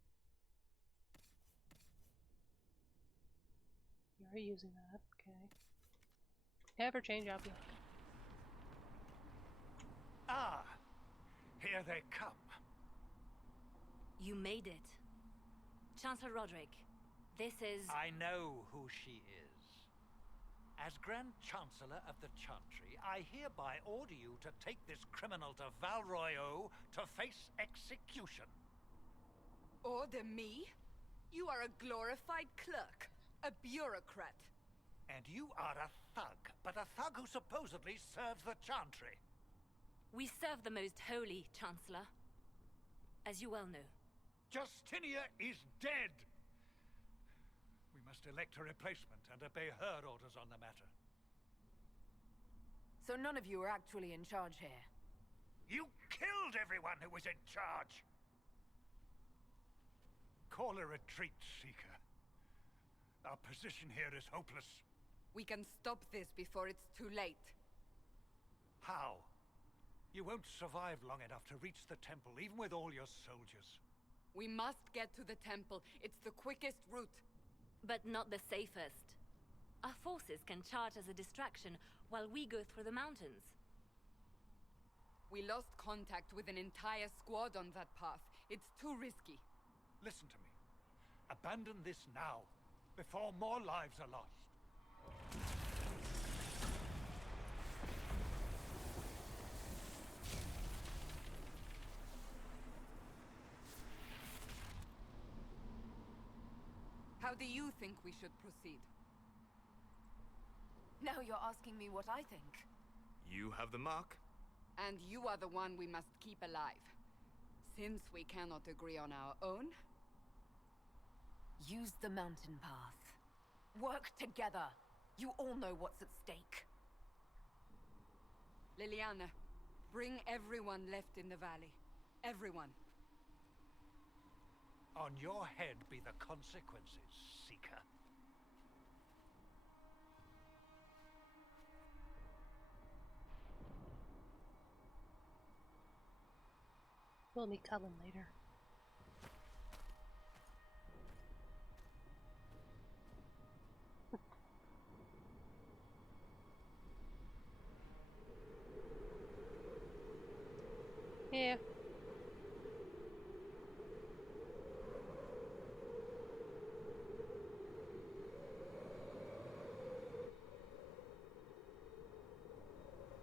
You're using that, okay. Never change up. Ah! Here they come. You made it. Chancellor Roderick, this is... I know who she is. As Grand Chancellor of the Chantry, I hereby order you to take this criminal to Val Royeaux to face execution. Order me? You are a glorified clerk. A bureaucrat. And you are a thug, but a thug who supposedly serves the Chantry. We serve the Most Holy, Chancellor. As you well know. Justinia is dead! We must elect a replacement and obey her orders on the matter. So none of you are actually in charge here. You killed everyone who was in charge! Call a retreat, Seeker. Our position here is hopeless. We can stop this before it's too late. How? You won't survive long enough to reach the temple, even with all your soldiers. We must get to the temple. It's the quickest route. But not the safest. Our forces can charge as a distraction while we go through the mountains. We lost contact with an entire squad on that path. It's too risky. Listen to me. Abandon this now, before more lives are lost. How do you think we should proceed? Now you're asking me what I think. You have the mark. And you are the one we must keep alive. Since we cannot agree on our own, Use the mountain path. Work together. You all know what's at stake. Liliana, bring everyone left in the valley. Everyone. On your head be the consequences, Seeker. We'll meet Cullen later. Yeah.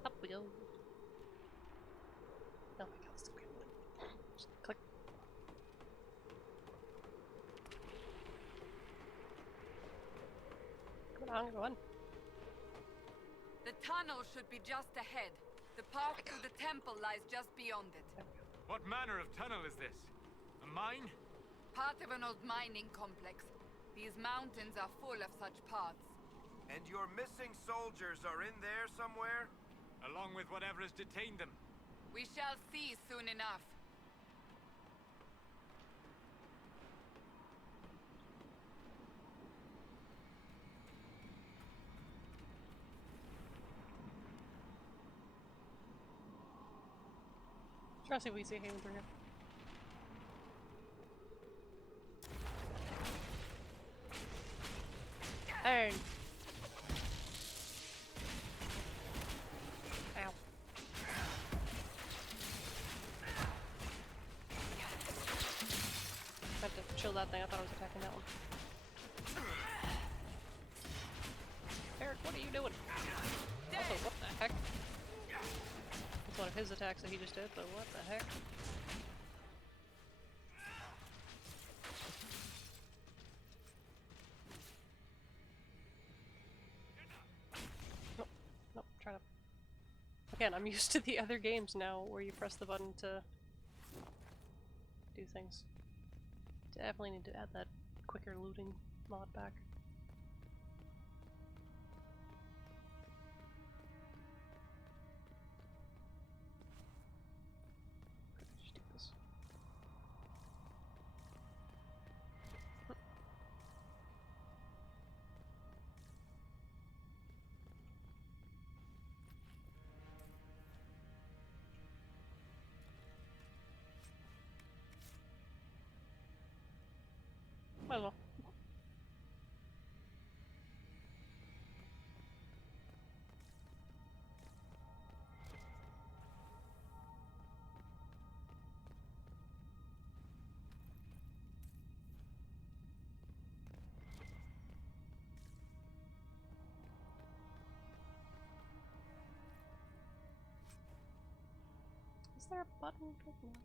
Up we go. Oh my god, it's okay. Just click. Come on. The tunnel should be just ahead. The path to the temple lies just beyond it. What manner of tunnel is this? A mine? Part of an old mining complex. These mountains are full of such paths. And your missing soldiers are in there somewhere? Along with whatever has detained them. We shall see soon enough. Try to see if we can see Haven through here. Iron. Ow. I have to chill that thing. I thought I was attacking that one. Eric, what are you doing? Also, what the heck? That's one of his attacks that he just did, but what the heck? Nope, try to... Again, I'm used to the other games now where you press the button to do things. Definitely need to add that quicker looting mod back. Just do this. Might as well. Is there a button for that?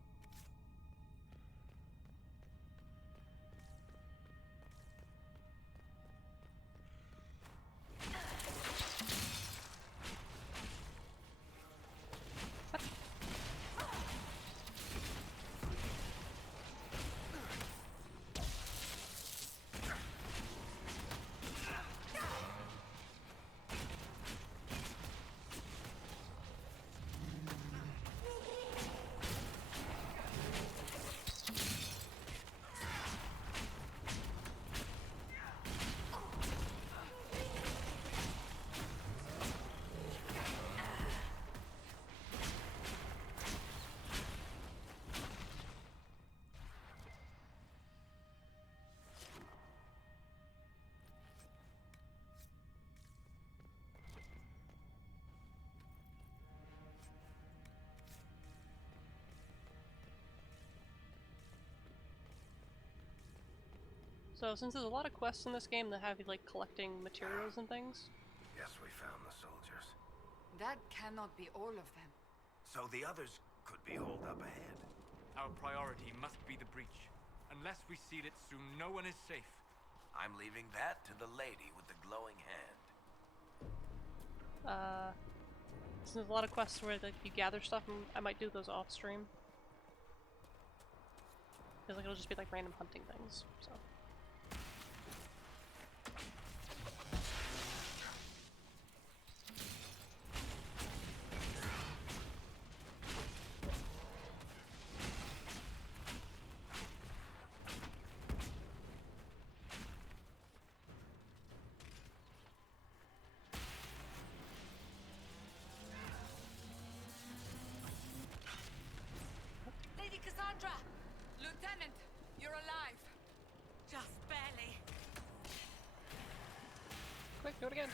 So since there's a lot of quests in this game that have you like collecting materials and things. Guess we found the soldiers. That cannot be all of them. So the others could be holed up ahead. Our priority must be the breach. Unless we seal it soon, no one is safe. I'm leaving that to the lady with the glowing hand. Since there's a lot of quests where like you gather stuff, and I might do those off stream. Because like it'll just be like random hunting things. So. Do it again.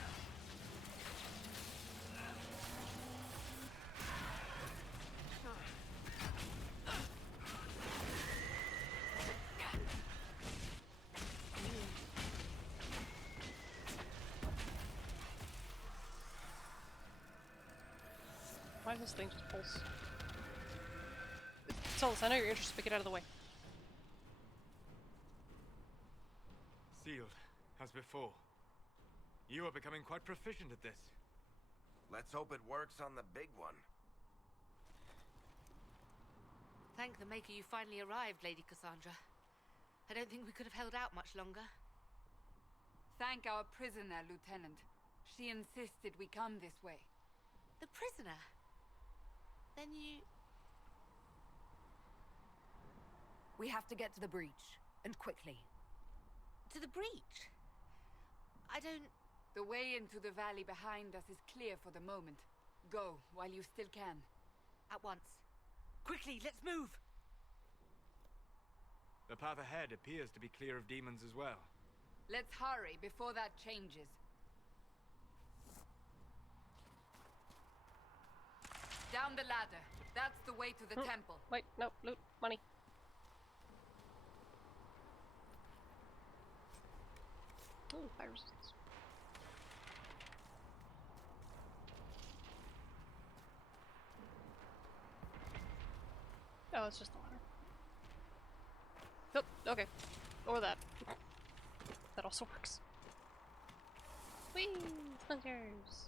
Why does this thing just pulse? Solus, I know you're interested, but get out of the way. Sealed, as before. You are becoming quite proficient at this. Let's hope it works on the big one. Thank the Maker you finally arrived, Lady Cassandra. I don't think we could have held out much longer. Thank our prisoner, Lieutenant. She insisted we come this way. The prisoner? Then you... We have to get to the breach, and quickly. To the breach? I don't... The way into the valley behind us is clear for the moment. Go, while you still can. At once. Quickly, let's move! The path ahead appears to be clear of demons as well. Let's hurry before that changes. Down the ladder. That's the way to the temple. Wait, no, loot, money. Ooh, fire resistance. Oh, it's just the ladder. Oh, okay. Or that. That also works. Whee! Splinters!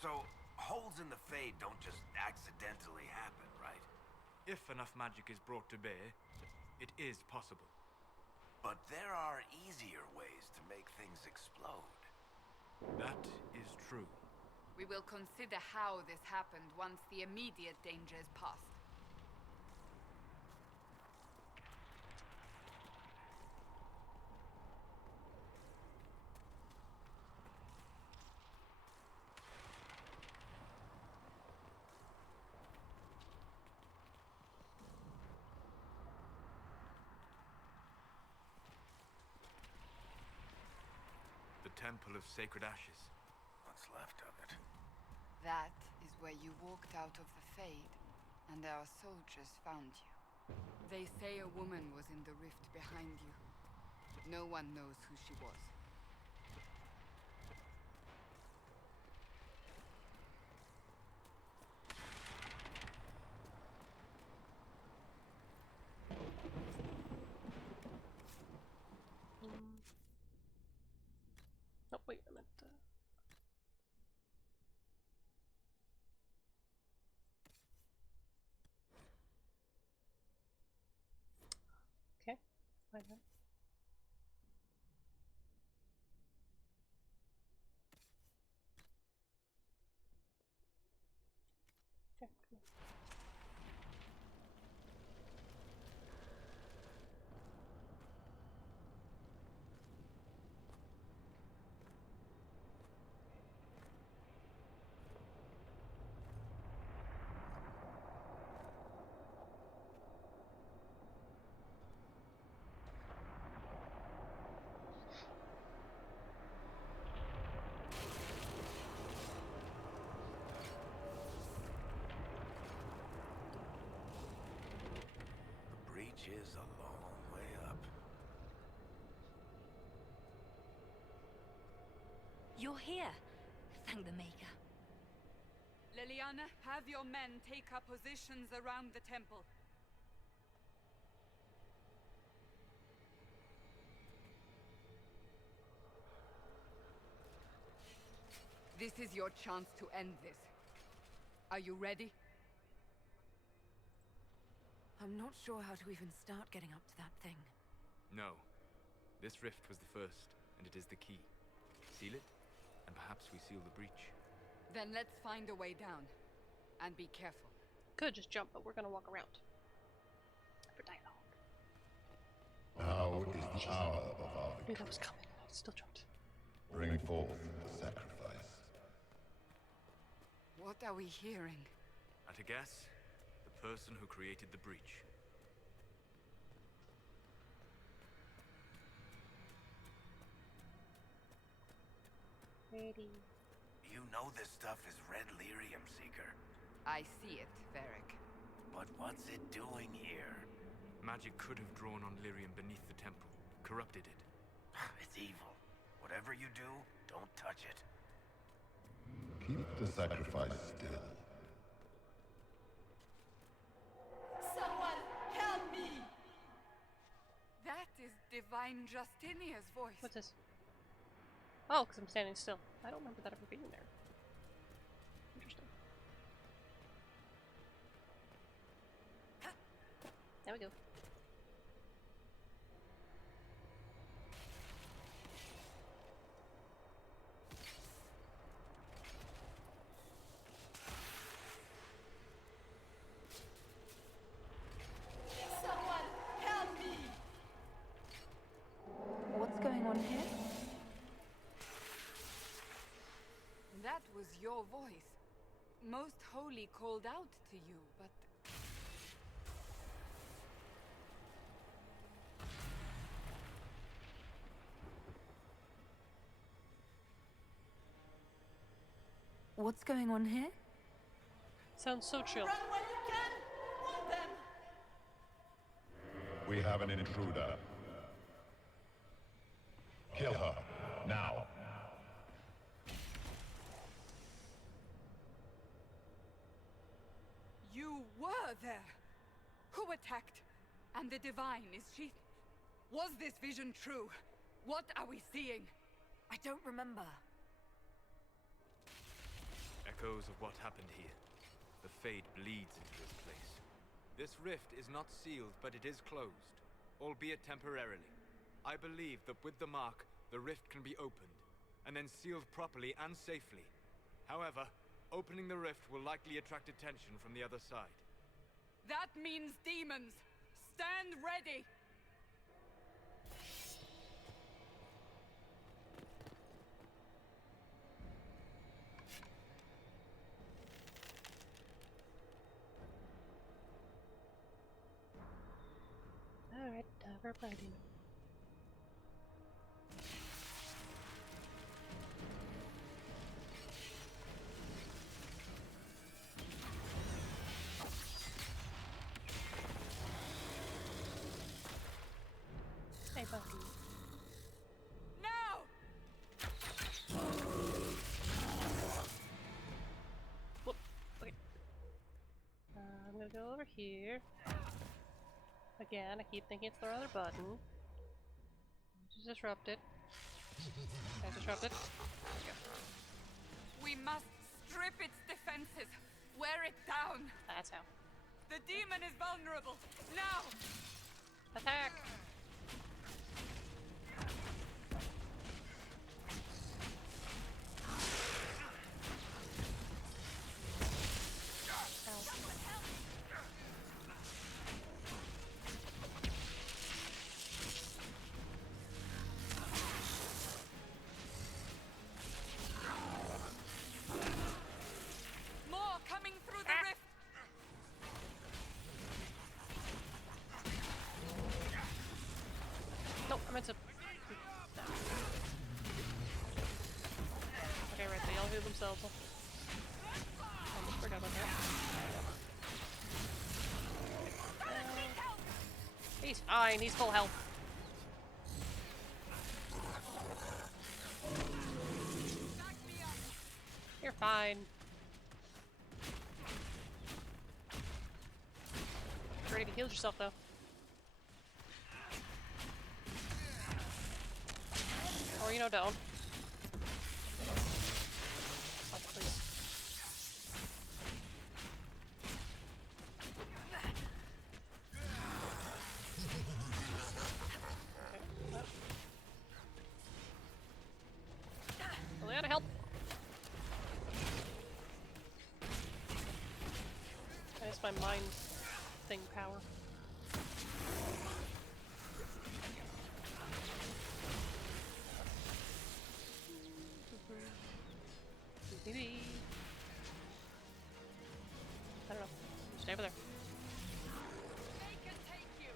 So, holes in the Fade don't just accidentally happen, right? If enough magic is brought to bear, it is possible. But there are easier ways to make things explode. That is true. We will consider how this happened once the immediate danger is past. The Temple of Sacred Ashes. What's left of it? That is where you walked out of the Fade, and our soldiers found you. They say a woman was in the rift behind you. No one knows who she was. Oh, wait, I meant okay, fine then. Okay, cool. The breach is a long way up. You're here. Thank the Maker. Leliana, have your men take up positions around the temple. This is your chance to end this. Are you ready? I'm not sure how to even start getting up to that thing. No. This rift was the first, and it is the key. Seal it, and perhaps we seal the breach. Then let's find a way down. And be careful. Could just jump, but we're gonna walk around. For dialogue. Now is the hour of our I knew that was coming, and I still jumped. bring forth the sacrifice. What are we hearing? At a guess, the person who created the breach. Pretty. You know this stuff is red lyrium, Seeker. I see it, Varric. But what's it doing here? Magic could have drawn on lyrium beneath the temple, corrupted it. It's evil. Whatever you do, don't touch it. Keep the sacrifice still. Someone help me! That is Divine Justinia's voice. What's this? Oh, because I'm standing still. I don't remember that ever being there. Interesting. There we go. Someone help me! What's going on here? That was your voice. Most Holy called out to you, but... What's going on here? Sounds so chill. Run when you can! Hold them! We have an intruder. Kill her, now. You were there! Who attacked? And the Divine, is she... Was this vision true? What are we seeing? I don't remember. Echoes of what happened here. The Fade bleeds into this place. This rift is not sealed, but it is closed, albeit temporarily. I believe that with the mark, the rift can be opened, and then sealed properly and safely. However, opening the rift will likely attract attention from the other side. That means demons! Stand ready! Alright, we're ready. Hey, Bucky. Now! Whoop. Okay. I'm gonna go over here. Again, I keep thinking it's the other button. Just disrupt it. Can I disrupt it? We must strip its defenses. Wear it down. That's how. The demon is vulnerable. Now! Attack! More coming through the rift. Nope, I meant to. Okay, right, they all heal themselves. Almost forgot about that. He's fine, he's full health. You're fine. You already healed yourself though. Or you know, don't. Oh, please. Well, gotta help. That's my mind thing power. Maybe. I don't know. Stay over there. They can take you.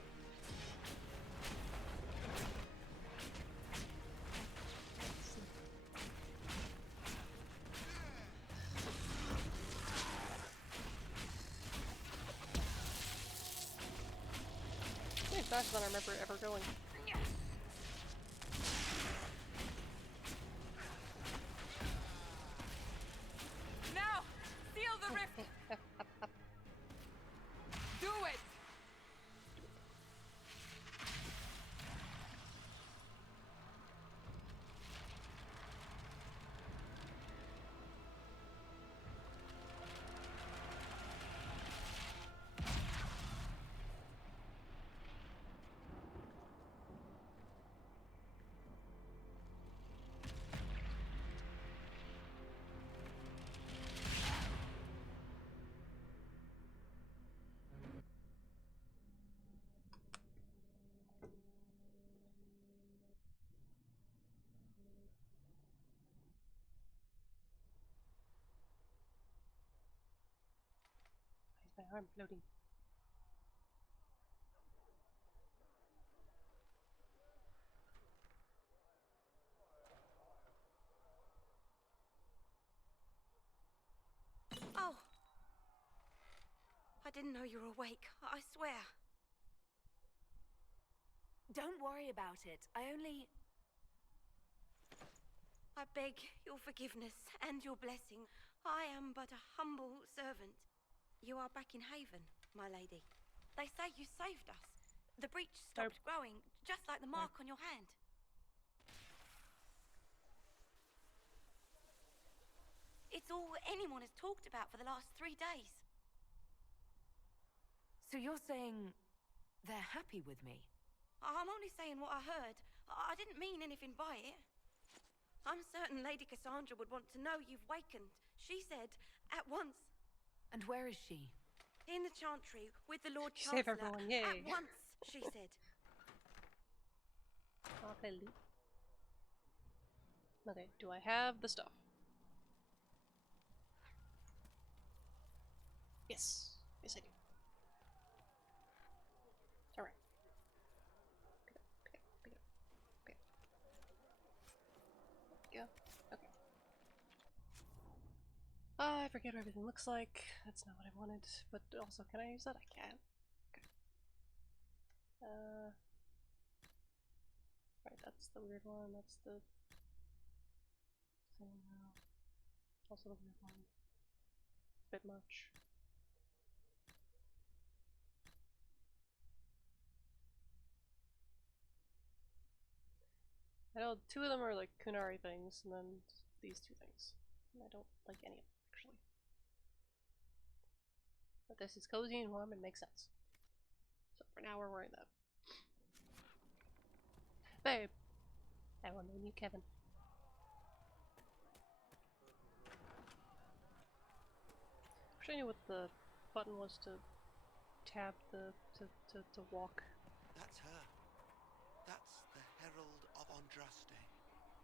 faster than I remember ever going. Now! Seal the rift! Do it! My arm floating. Oh. I didn't know you were awake. I swear. Don't worry about it. I beg your forgiveness and your blessing. I am but a humble servant. You are back in Haven, my lady. They say you saved us. The breach stopped growing, just like the mark on your hand. It's all anyone has talked about for the last 3 days. So you're saying they're happy with me? I'm only saying what I heard. I didn't mean anything by it. I'm certain Lady Cassandra would want to know you've wakened. She said, at once. And where is she? In the Chantry, with the Lord Save Chancellor. everyone, yay. At once, she said. I'll play loot. Okay, do I have the stuff? Yes. Yes, I do. Alright. Pick up, pick up, pick up, pick up. There we go. Okay. I forget what everything looks like. That's not what I wanted. But also, can I use that? I can. Okay. Right, that's the weird one. That's the thing now. Also the weird one. A bit much. I know 2 of them are like Kunari things, and then these 2 things. And I don't like any of them, actually. But this is cozy and warm and makes sense. So for now we're wearing that. Babe! I will name you Kevin. Wish I knew what the button was to tab to walk. That's her. That's the Herald of Andraste.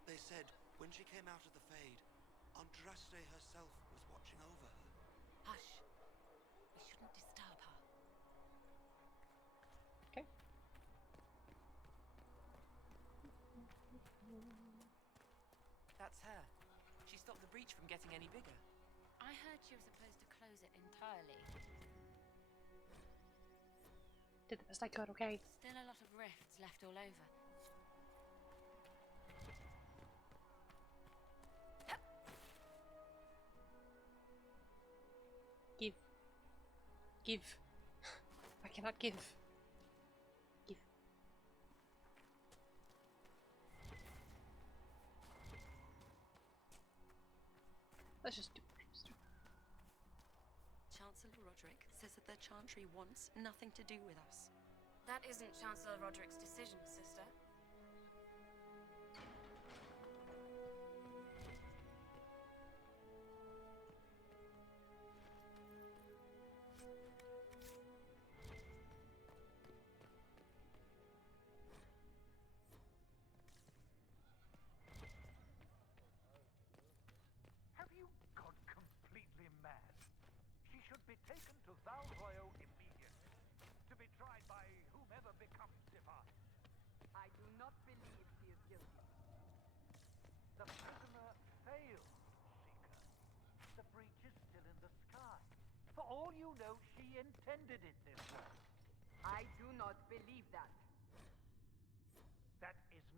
They said when she came out of the Fade, Andraste herself was watching over her. Hush. We shouldn't disturb her. Okay. That's her. She stopped the breach from getting any bigger. I heard she was supposed to close it entirely. Did the best I could, okay? Still a lot of rifts left all over. Give. Give. I cannot give. Give. Let's just do it. Chancellor Roderick says that the Chantry wants nothing to do with us. That isn't Chancellor Roderick's decision, sister. Have you gone completely mad? She should be taken to Val Royal immediately, to be tried by whomever becomes Sifar. I do not believe she is guilty. The prisoner failed, Seeker. The breach is still in the sky. For all you know, she intended it this way. I do not believe that.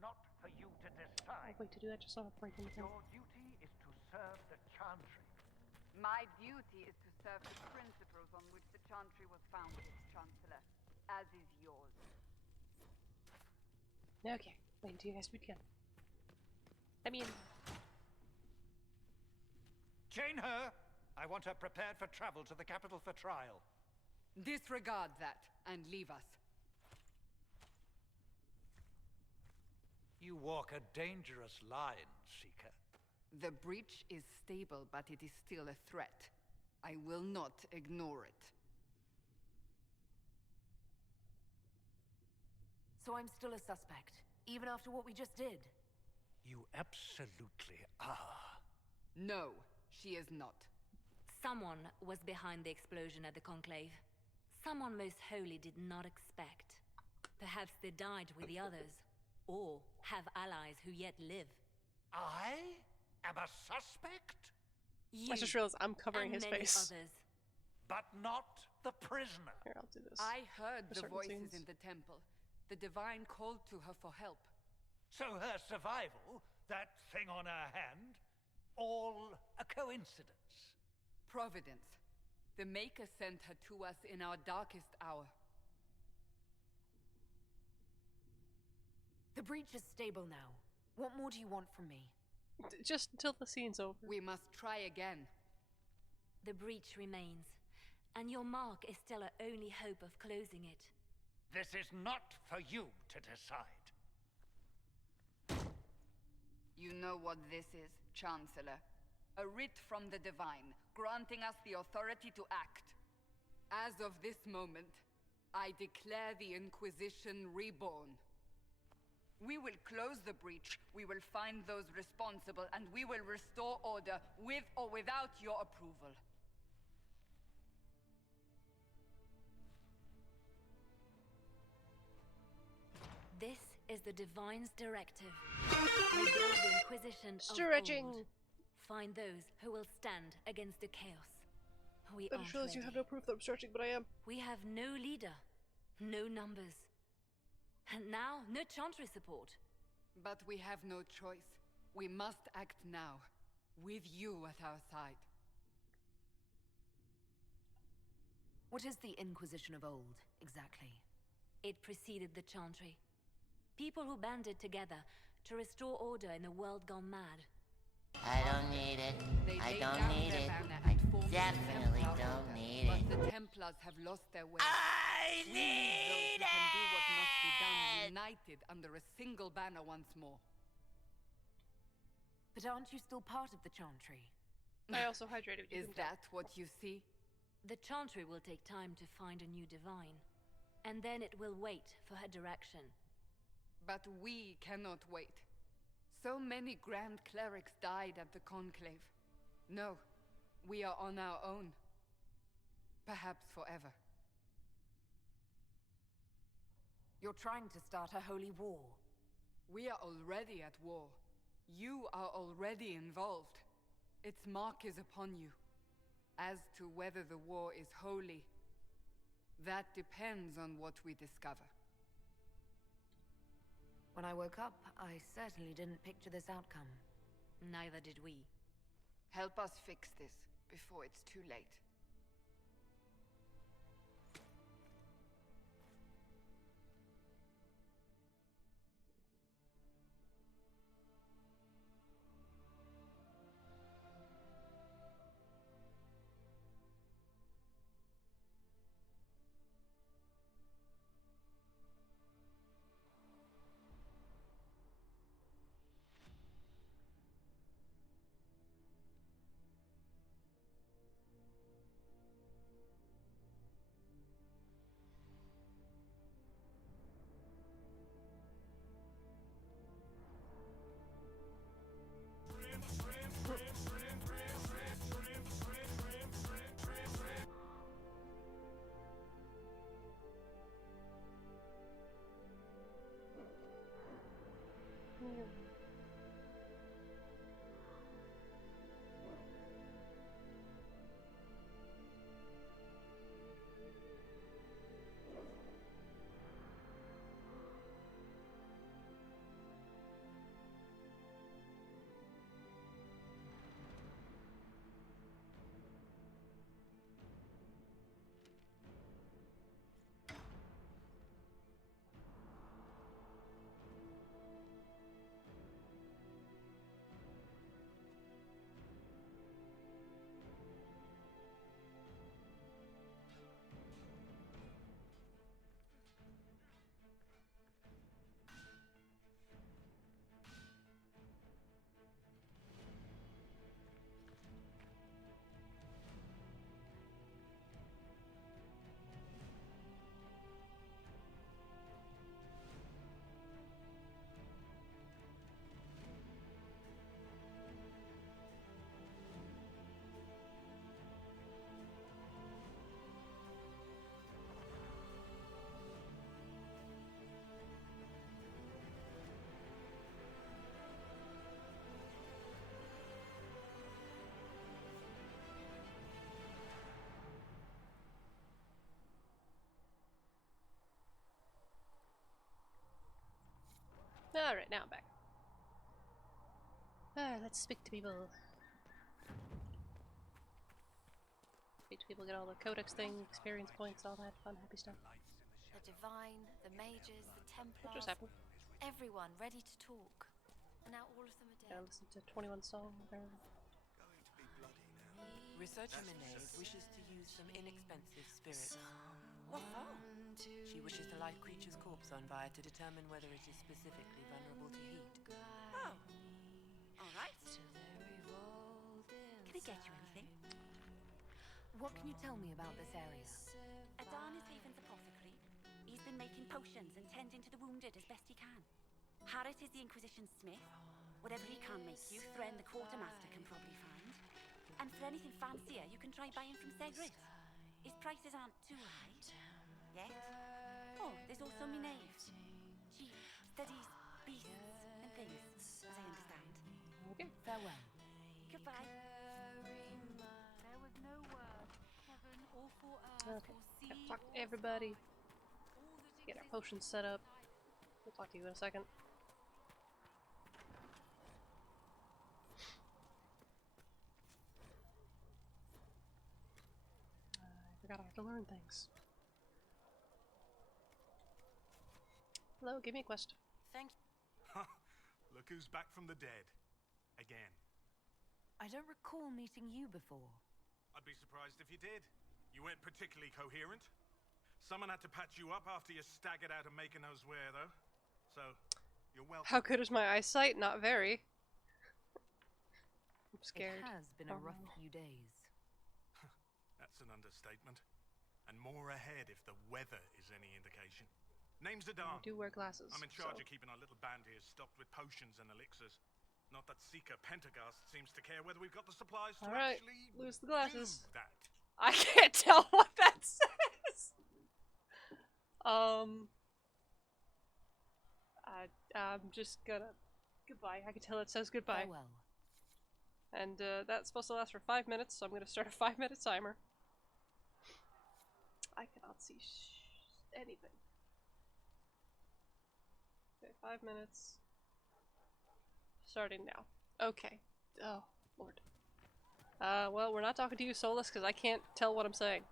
not for you to I'll decide. wait to do that just so I don't break anything. Your duty is to serve the Chantry. My duty is to serve the principles on which the Chantry was founded, Chancellor, as is yours. Okay, wait until you guys speak again. I mean... Chain her! I want her prepared for travel to the capital for trial. Disregard that and leave us. You walk a dangerous line, Seeker. The breach is stable, but it is still a threat. I will not ignore it. So I'm still a suspect, even after what we just did? You absolutely are. No, she is not. Someone was behind the explosion at the Conclave. Someone most holy did not expect. Perhaps they died with the others, or have allies who yet live. I am a suspect? You I just realized I'm covering and his many face. others. But not the prisoner. Here, I'll do this. I heard For the certain voices scenes. in the temple. The Divine called to her for help. So her survival, that thing on her hand, all a coincidence. Providence. The Maker sent her to us in our darkest hour. The breach is stable now. What more do you want from me? Just until the scene's over. We must try again. The breach remains, and your mark is still our only hope of closing it. This is not for you to decide. You know what this is, Chancellor. A writ from the Divine, granting us the authority to act. As of this moment, I declare the Inquisition reborn. We will close the breach, we will find those responsible, and we will restore order, with or without your approval. This is the Divine's directive. Rebuild the Inquisition Stretching. of old. Find those who will stand against the chaos. We I aren't just realized you ready. have no proof that I'm stretching, but I am. We have no leader, no numbers, and now no Chantry support. But we have no choice. We must act now, with you at our side. What is the Inquisition of old, exactly? It preceded the Chantry. People who banded together to restore order in a world gone mad. I don't need it. They I laid don't down need their it. banner I and formed the definitely Templar don't Order, need but it. the Templars have lost their way. I We need those who can do what must be done, it! united under a single banner once more. But aren't you still part of the Chantry? I also hydrated. You Is can tell. that what you see? The Chantry will take time to find a new Divine, and then it will wait for her direction. But we cannot wait. So many Grand Clerics died at the Conclave. No, we are on our own. Perhaps forever. You're trying to start a holy war. We are already at war. You are already involved. Its mark is upon you. As to whether the war is holy, that depends on what we discover. When I woke up, I certainly didn't picture this outcome. Neither did we. Help us fix this before it's too late. Alright, now I'm back. Let's speak to people. Speak to people, get all the codex thing, experience points, all that fun, happy stuff. The Divine, the Mages, the What Templars. just happened? Everyone ready to talk. And now all of them are Gotta dead. listen to 21 songs. Researcher Menez wishes to use some inexpensive spirits. What for? She wishes to light a creature's corpse on fire to determine whether it is specifically vulnerable to heat. Oh. Alright. Can I get you anything? What can you tell me about this area? Adan is Haven's apothecary. He's been making potions and tending to the wounded as best he can. Harrit is the Inquisition smith. Whatever he can make you, Thren the quartermaster can probably find. And for anything fancier, you can try buying from Segrit. His prices aren't too high. Yet. Oh, there's also Menez. She studies beasts and things, as I understand. Okay. Farewell. Goodbye. There was no word, heaven or for earth Okay. or sea Gotta talk to or everybody. sky. All that Get our exists potions set up. We'll talk to you in a second. I forgot I have to learn things. Hello, give me a quest. Thank you. Look who's back from the dead. Again. I don't recall meeting you before. I'd be surprised if you did. You weren't particularly coherent. Someone had to patch you up after you staggered out of making those wear, though. So, you're welcome. How good is my eyesight? Not very. I'm scared. It has been a rough few days. That's an understatement. And more ahead if the weather is any indication. Name's Adan. I do wear glasses. I'm in charge so. of keeping our little band here stocked with potions and elixirs. Not that Seeker Pentagast seems to care whether we've got the supplies to actually lose the glasses. do that. I can't tell what that says. I'm just gonna goodbye. I can tell it says goodbye. Farewell. And that's supposed to last for 5 minutes, so I'm gonna start a 5-minute timer. I cannot see anything. Okay, 5 minutes. Starting now. Okay. Oh, Lord. Well, we're not talking to you, Solus, because I can't tell what I'm saying.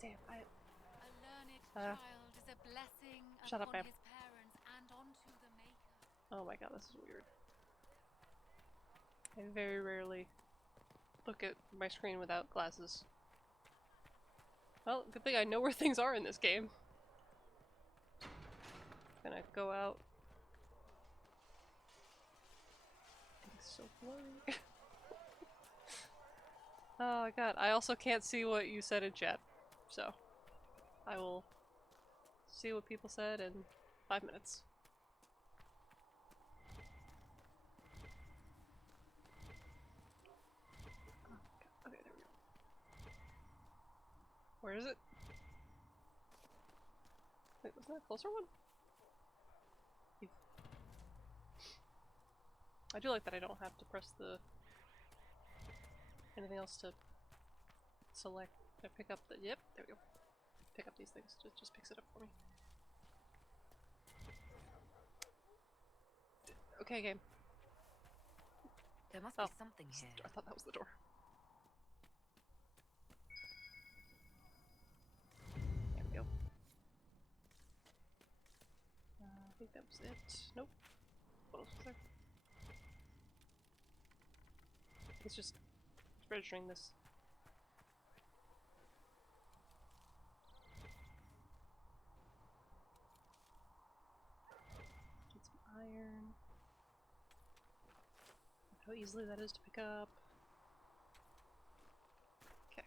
Damn, A learned child is a blessing shut up, upon ma'am. his parents and onto the maker. Oh my god, this is weird. I very rarely look at my screen without glasses. Well, good thing I know where things are in this game. Gonna go out. It's so blurry. Oh my god, I also can't see what you said in chat, so I will see what people said in 5 minutes. Okay, there we go. Where is it? Wait, wasn't that a closer one? I do like that I don't have to press the anything else to select. I pick up the yep, there we go. Pick up these things. It just picks it up for me. Okay, game. There must be something here. I thought that was the door. There we go. I think that was it. Nope. What else was there? It's just registering this. Get some iron. Look how easily that is to pick up. Okay.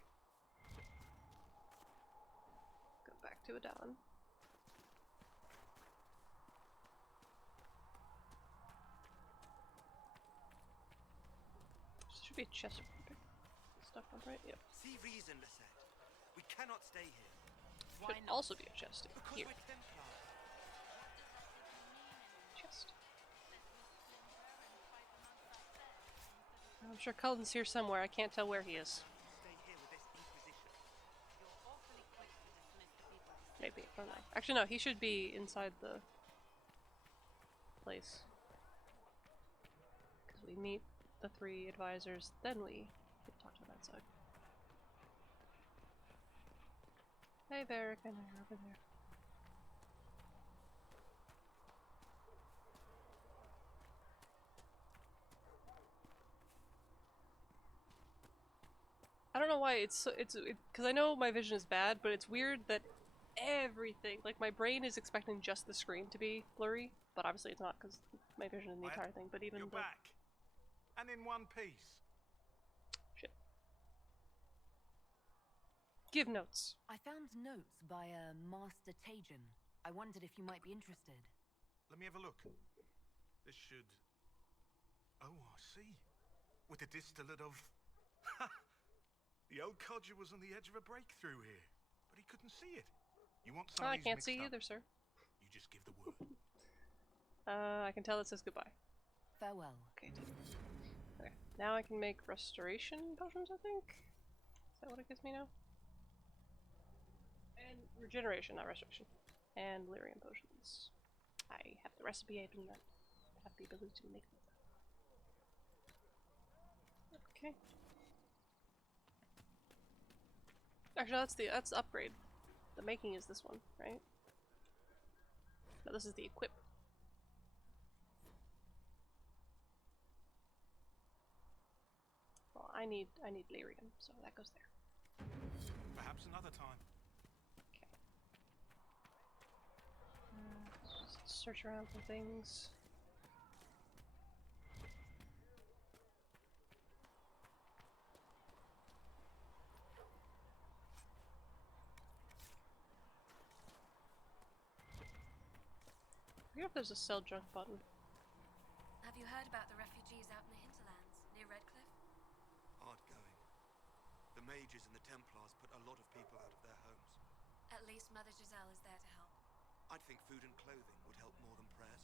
Go back to Adan. Should be a chest stuff on, right? Yep. See reason, Lisette. We cannot stay here. Should also be a chest Because here. we're Templars. Chest. I'm sure Cullen's here somewhere. I can't tell where he is. Stay here with this Inquisition. Maybe. I don't know. Actually, no. He should be inside the place. Because we meet the 3 advisors, then we get to talk to that side. Hey, Varric, and they're over there. I don't know why it's because I know my vision is bad, but it's weird that everything, like my brain is expecting just the screen to be blurry, but obviously it's not because my vision is the entire thing. But even You're back, and in one piece. Shit. Give notes. I found notes by a Master Tajin. I wondered if you might be interested. Let me have a look. This should... Oh, I see. With the distillate of... The old codger was on the edge of a breakthrough here, but he couldn't see it. You want some of I these can't mixed see up? either, sir. You just give the word. I can tell it says goodbye. Farewell. Okay. Okay. Now I can make restoration potions, I think? Is that what it gives me now? And regeneration, not restoration. And lyrium potions. I have the recipe, I do not have the ability to make them. Okay. Actually, that's the upgrade. The making is this one, right? No, this is the equip. Well, I need lyrium, so that goes there. Perhaps another time. Okay. Just search around for things. I wonder if there's a sell junk button. Have you heard about the refugees out in the hinterlands, near Redcliffe? Hard going. The mages and the Templars put a lot of people out of their homes. At least Mother Giselle is there to help. I'd think food and clothing would help more than prayers.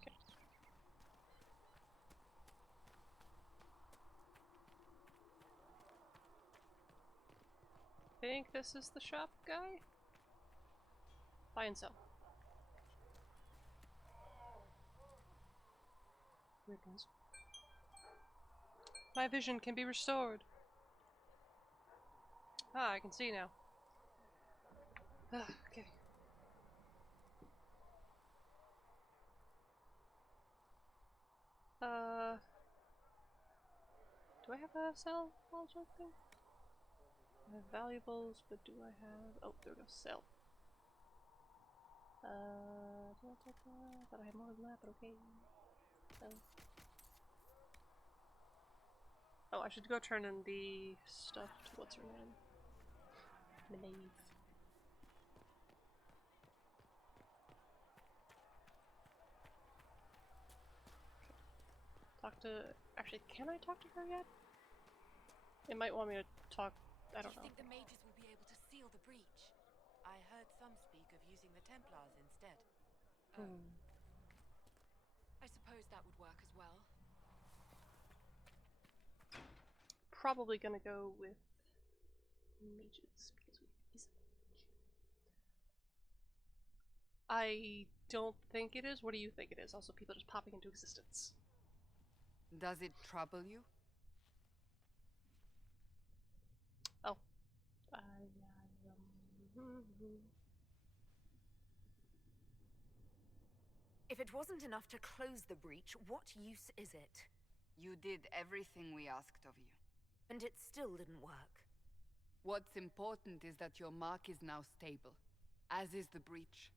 Okay. Think this is the shop guy? Buy and sell. Ribbons. My vision can be restored. Ah, I can see now. Ah, okay. Do I have a sell or something? I have valuables, but do I have... Oh, there we go, sell. I thought I had more than that, but okay. Oh, I should go turn in the stuff to what's her name? Maeve. Talk to... Actually, can I talk to her yet? It might want me to talk... I don't know. Do you think the mages will be able to seal the breach? I heard some speak of using the Templars instead. I suppose that would work as well. Probably gonna go with mages because we is I don't think it is. What do you think it is? Also, people just popping into existence. Does it trouble you? Oh. If it wasn't enough to close the breach, what use is it? You did everything we asked of you. And it still didn't work. What's important is that your mark is now stable, as is the breach.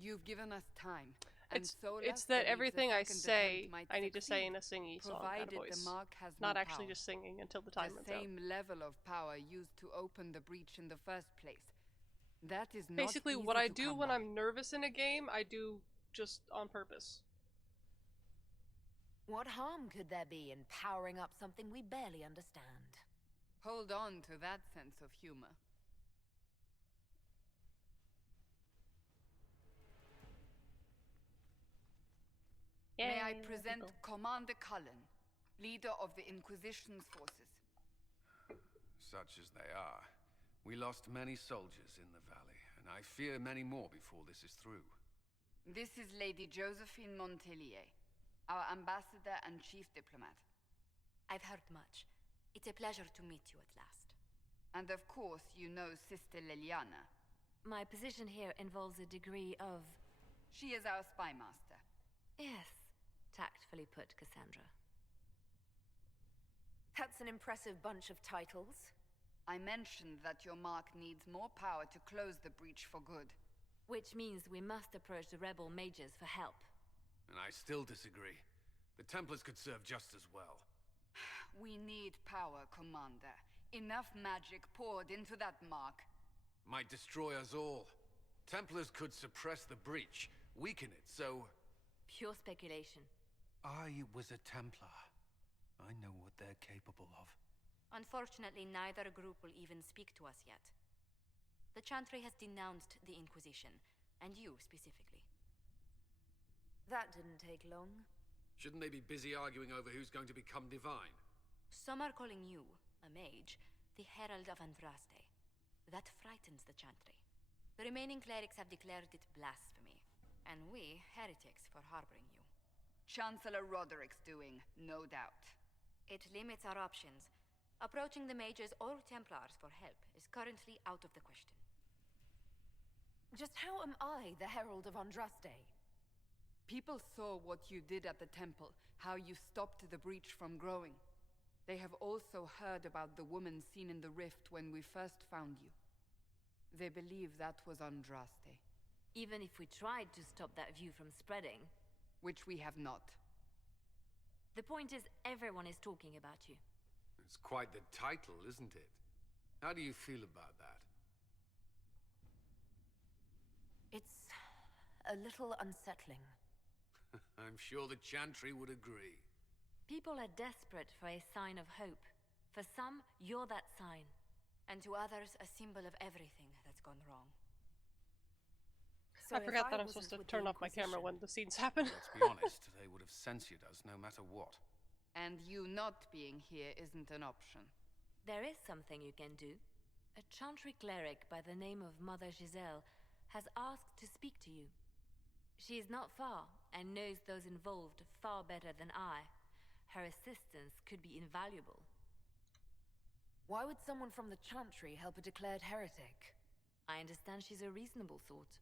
You've given us time. And It's that everything I say, I need to say in a singy song, not a voice. The mark has not no actually power. just singing until the time runs out. The same level of power used to open the breach in the first place. That is not basically easy what I to do come when by. I'm nervous in a game, I do just on purpose. What harm could there be in powering up something we barely understand? Hold on to that sense of humor. May I present Commander Cullen, leader of the Inquisition's forces. Such as they are. We lost many soldiers in the valley, and I fear many more before this is through. This is Lady Josephine Montelier, our ambassador and chief diplomat. I've heard much. It's a pleasure to meet you at last. And of course, you know Sister Liliana. My position here involves a degree of... She is our spy master. Yes, tactfully put, Cassandra. That's an impressive bunch of titles. I mentioned that your mark needs more power to close the breach for good. Which means we must approach the rebel mages for help. And I still disagree. The Templars could serve just as well. We need power, Commander. Enough magic poured into that mark. Might destroy us all. Templars could suppress the breach, weaken it, so... Pure speculation. I was a Templar. I know what they're capable of. Unfortunately, neither group will even speak to us yet. The Chantry has denounced the Inquisition, and you specifically. That didn't take long. Shouldn't they be busy arguing over who's going to become divine? Some are calling you, a mage, the Herald of Andraste. That frightens the Chantry. The remaining clerics have declared it blasphemy, and we, heretics, for harboring you. Chancellor Roderick's doing, no doubt. It limits our options. Approaching the mages or Templars for help is currently out of the question. Just how am I the Herald of Andraste? People saw what you did at the temple, how you stopped the breach from growing. They have also heard about the woman seen in the rift when we first found you. They believe that was Andraste. Even if we tried to stop that view from spreading... Which we have not. The point is, everyone is talking about you. It's quite the title, isn't it? How do you feel about that? It's a little unsettling. I'm sure the Chantry would agree. People are desperate for a sign of hope. For some, you're that sign. And to others, a symbol of everything that's gone wrong. So I forgot that I'm supposed to turn off my camera when the scenes happen. Let's be honest, they would have censored us no matter what. And you not being here isn't an option. There is something you can do. A Chantry cleric by the name of Mother Giselle has asked to speak to you. She is not far, and knows those involved far better than I. Her assistance could be invaluable. Why would someone from the Chantry help a declared heretic? I understand she's a reasonable sort.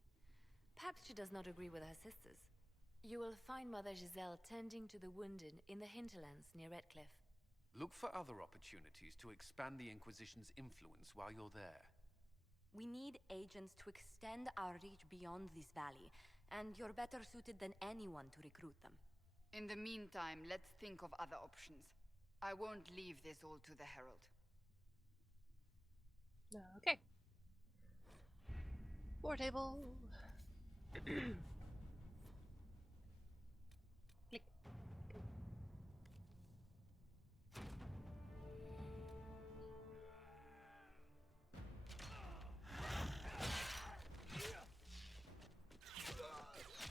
Perhaps she does not agree with her sisters. You will find Mother Giselle tending to the wounded in the hinterlands near Redcliffe. Look for other opportunities to expand the Inquisition's influence while you're there. We need agents to extend our reach beyond this valley, and you're better suited than anyone to recruit them. In the meantime, let's think of other options. I won't leave this all to the Herald. Okay. War table. Click.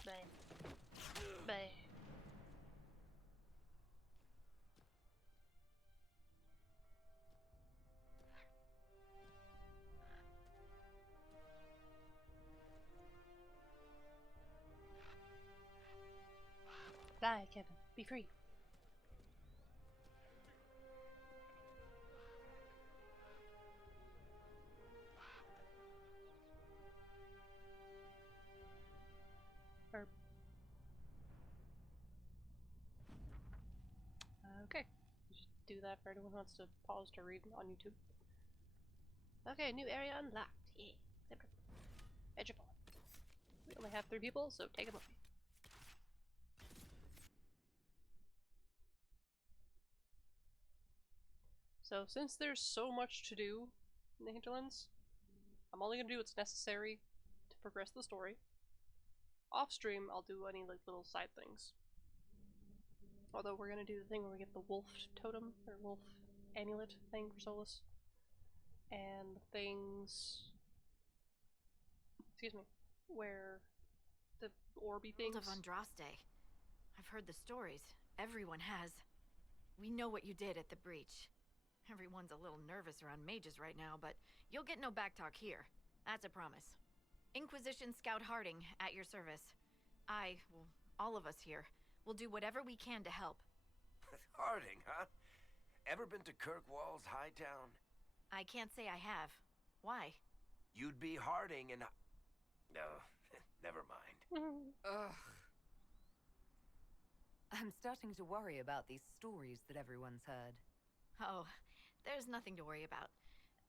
Bang. Bang. Fly, Kevin. Be free. Or... Okay. Just do that for anyone who wants to pause to read on YouTube. Okay, new area unlocked. Yeah. Edge of We only have 3 people, so take them away. So since there's so much to do in the hinterlands, I'm only gonna do what's necessary to progress the story. Off stream, I'll do any like little side things. Although we're gonna do the thing where we get the wolf totem or wolf amulet thing for Solus, and the things, excuse me, where the orby things. Of Andraste. I've heard the stories. Everyone has. We know what you did at the breach. Everyone's a little nervous around mages right now, but you'll get no backtalk here. That's a promise. Inquisition Scout Harding, at your service. Well, all of us here, will do whatever we can to help. Harding, huh? Ever been to Kirkwall's Hightown? I can't say I have. Why? You'd be Harding and... No, never mind. Ugh. I'm starting to worry about these stories that everyone's heard. Oh, there's nothing to worry about.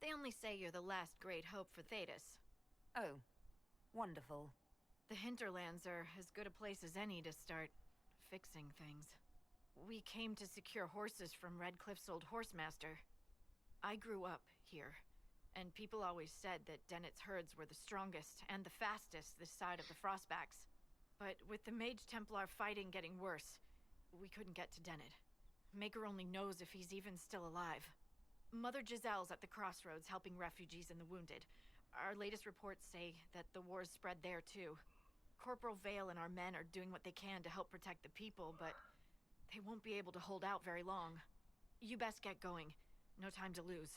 They only say you're the last great hope for Thetis. Oh, wonderful. The hinterlands are as good a place as any to start fixing things. We came to secure horses from Redcliffe's old horsemaster. I grew up here, and people always said that Dennett's herds were the strongest and the fastest this side of the Frostbacks. But with the Mage Templar fighting getting worse, we couldn't get to Dennett. Maker only knows if he's even still alive. Mother Giselle's at the crossroads helping refugees and the wounded. Our latest reports say that the war's spread there too. Corporal Vale and our men are doing what they can to help protect the people, but they won't be able to hold out very long. You best get going. No time to lose.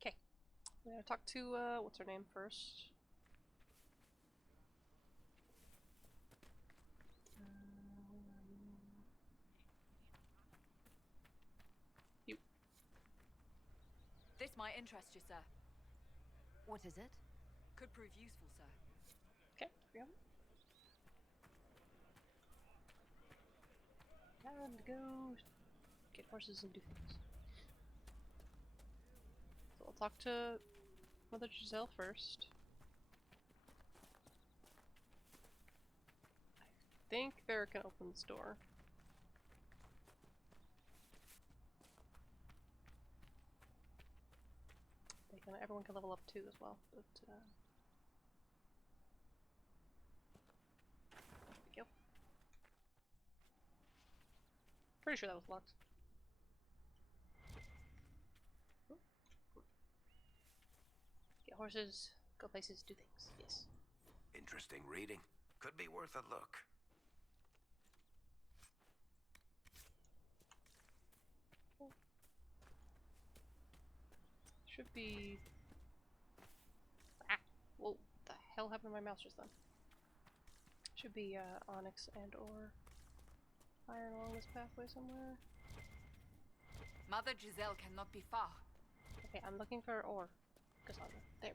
Okay. We're gonna talk to, what's her name first? You. This might interest you, sir. What is it? Could prove useful, sir. Okay, here we go. Time to go get horses and do things. So I'll talk to Mother Giselle first. I think Vera can open this door. Everyone can level up too as well, but there we go. Pretty sure that was locked. Get horses, go places, do things. Yes. Interesting reading. Could be worth a look. Should be... Ah! Whoa, the hell happened to my mouse just then? Should be onyx and or iron along this pathway somewhere. Mother Giselle cannot be far. Okay, I'm looking for ore. Cassandra. There.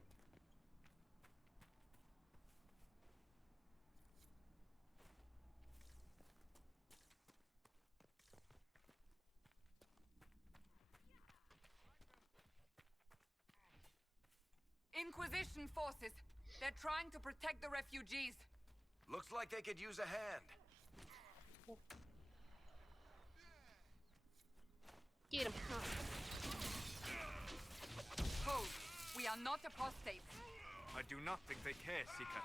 Inquisition forces. They're trying to protect the refugees. Looks like they could use a hand. Get him. Hold. We are not apostates. I do not think they care, Seeker.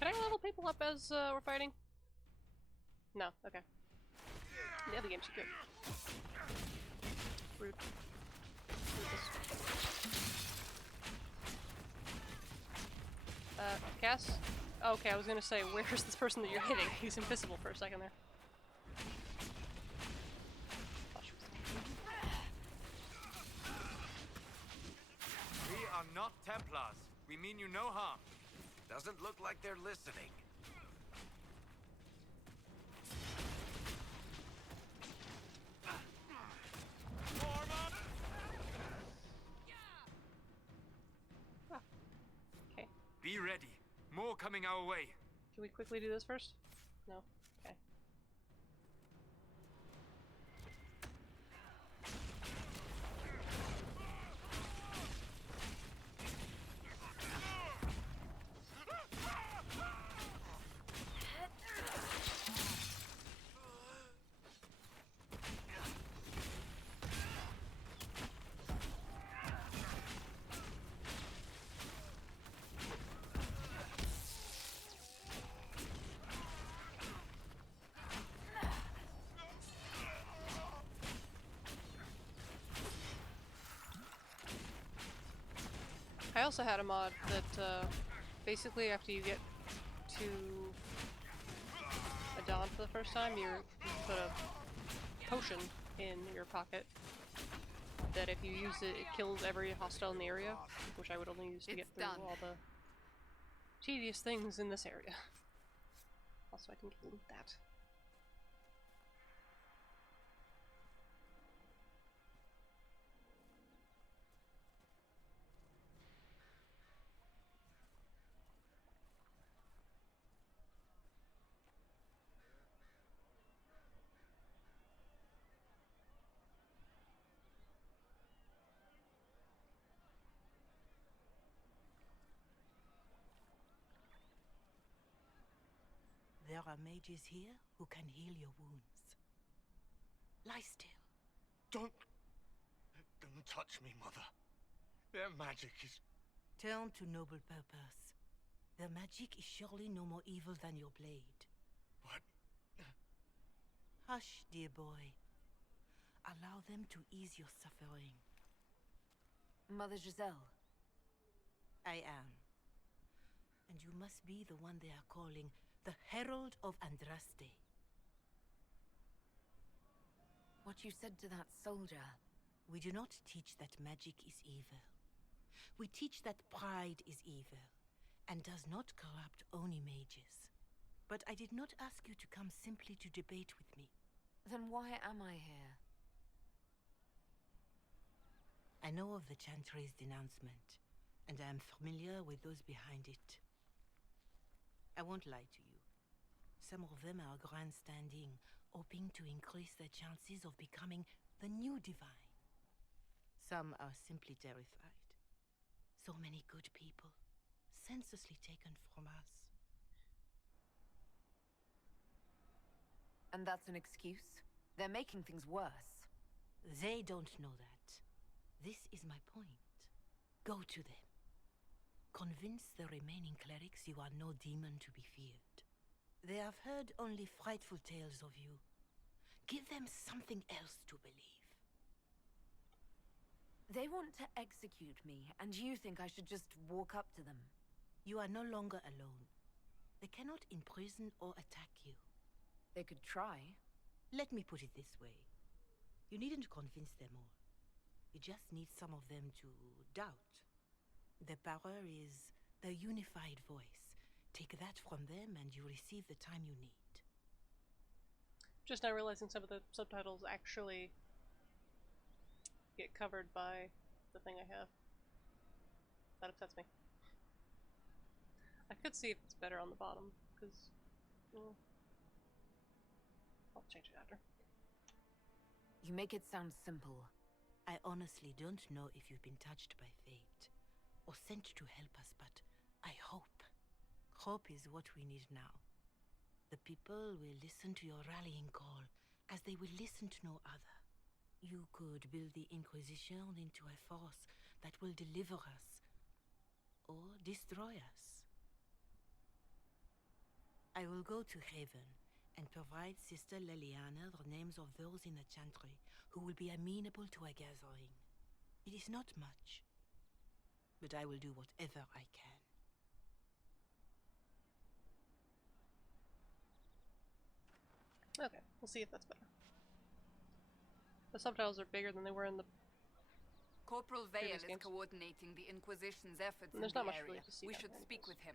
Can I level people up as we're fighting? No, okay. The other games are good. Rude. Cass? Oh, okay, I was gonna say, where's this person that you're hitting? He's invisible for a second there. We are not Templars. We mean you no harm. Doesn't look like they're listening. Okay. Be ready. More coming our way. Can we quickly do this first? No? Okay. I also had a mod that basically after you get to a dawn for the first time, you put a potion in your pocket that if you use it, it kills every hostile in the area, which I would only use to get through all the tedious things in this area. Also, I can loot that. There are mages here who can heal your wounds. Lie still. Don't touch me, Mother. Their magic is... Turn to noble purpose. Their magic is surely no more evil than your blade. What? Hush, dear boy. Allow them to ease your suffering. Mother Giselle. I am. And you must be the one they are calling the Herald of Andraste. What you said to that soldier. We do not teach that magic is evil. We teach that pride is evil, and does not corrupt only mages. But I did not ask you to come simply to debate with me. Then why am I here? I know of the Chantry's denouncement, and I am familiar with those behind it. I won't lie to you. Some of them are grandstanding, hoping to increase their chances of becoming the new divine. Some are simply terrified. So many good people, senselessly taken from us. And that's an excuse? They're making things worse. They don't know that. This is my point. Go to them. Convince the remaining clerics you are no demon to be feared. They have heard only frightful tales of you. Give them something else to believe. They want to execute me, and you think I should just walk up to them? You are no longer alone. They cannot imprison or attack you. They could try. Let me put it this way. You needn't convince them all. You just need some of them to doubt. Their power is the unified voice. Take that from them and you receive the time you need. Just now realizing some of the subtitles actually get covered by the thing I have. That upsets me. I could see if it's better on the bottom, because... I'll change it after. You make it sound simple. I honestly don't know if you've been touched by fate, or sent to help us, but I hope. Hope is what we need now. The people will listen to your rallying call, as they will listen to no other. You could build the Inquisition into a force that will deliver us, or destroy us. I will go to Haven and provide Sister Leliana the names of those in the Chantry who will be amenable to a gathering. It is not much, but I will do whatever I can. Okay, we'll see if that's better. The subtitles are bigger than they were in the Corporal Vale previous is games. coordinating the Inquisition's efforts And in there's the not much area. really to see We down should here speak anyways. with him.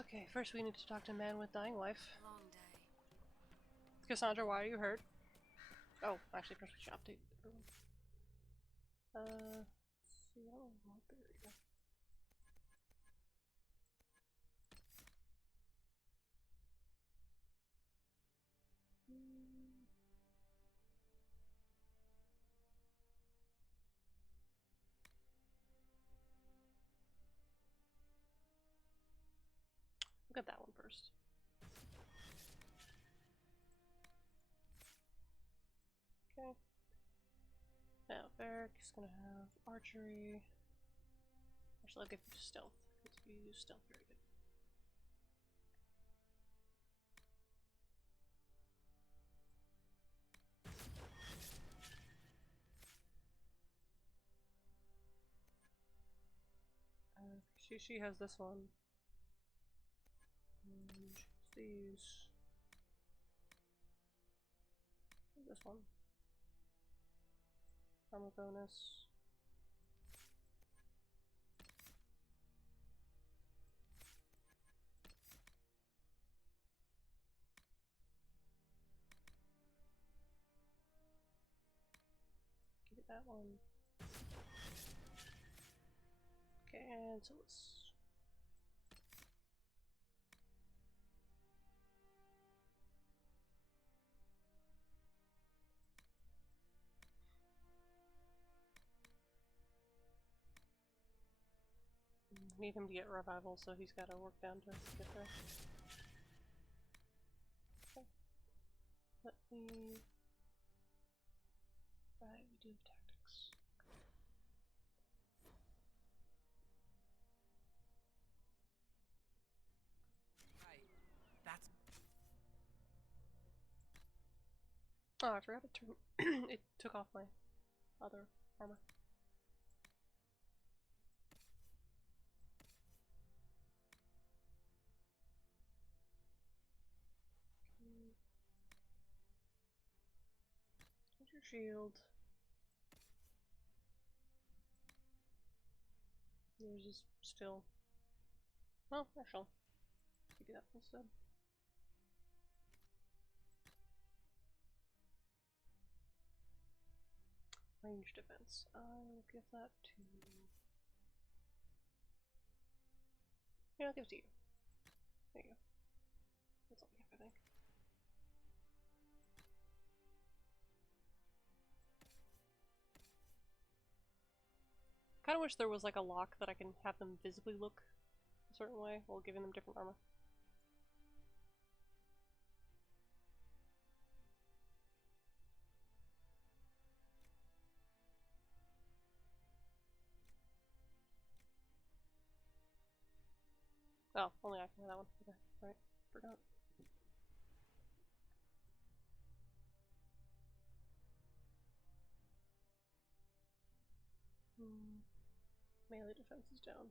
Okay, first we need to talk to a man with dying wife. Long day. Cassandra, why are you hurt? Oh, actually, first we should update everyone. Let's see, oh, there we go. Look at that one first. Okay. Now, Varric is gonna have archery. Actually, I'll give you stealth, because you use stealth very good. She has this one. And these. This one. Armor bonus. Give it that one. Okay, and so let's. Need him to get revival, so he's got to work down to get there. Okay. Let me. Right, we do have tactics. Right. That's. Oh, I forgot to turn. It took off my other armor. Where's your shield? Yours is still. Oh, actually, give you that instead. Range defense. I'll give that to. Yeah, I'll give it to you. There you go. That's all we have, I think. Kind of wish there was like a lock that I can have them visibly look a certain way while giving them different armor. Oh, only I can wear that one. Okay, right. Forgot. Melee defense is down.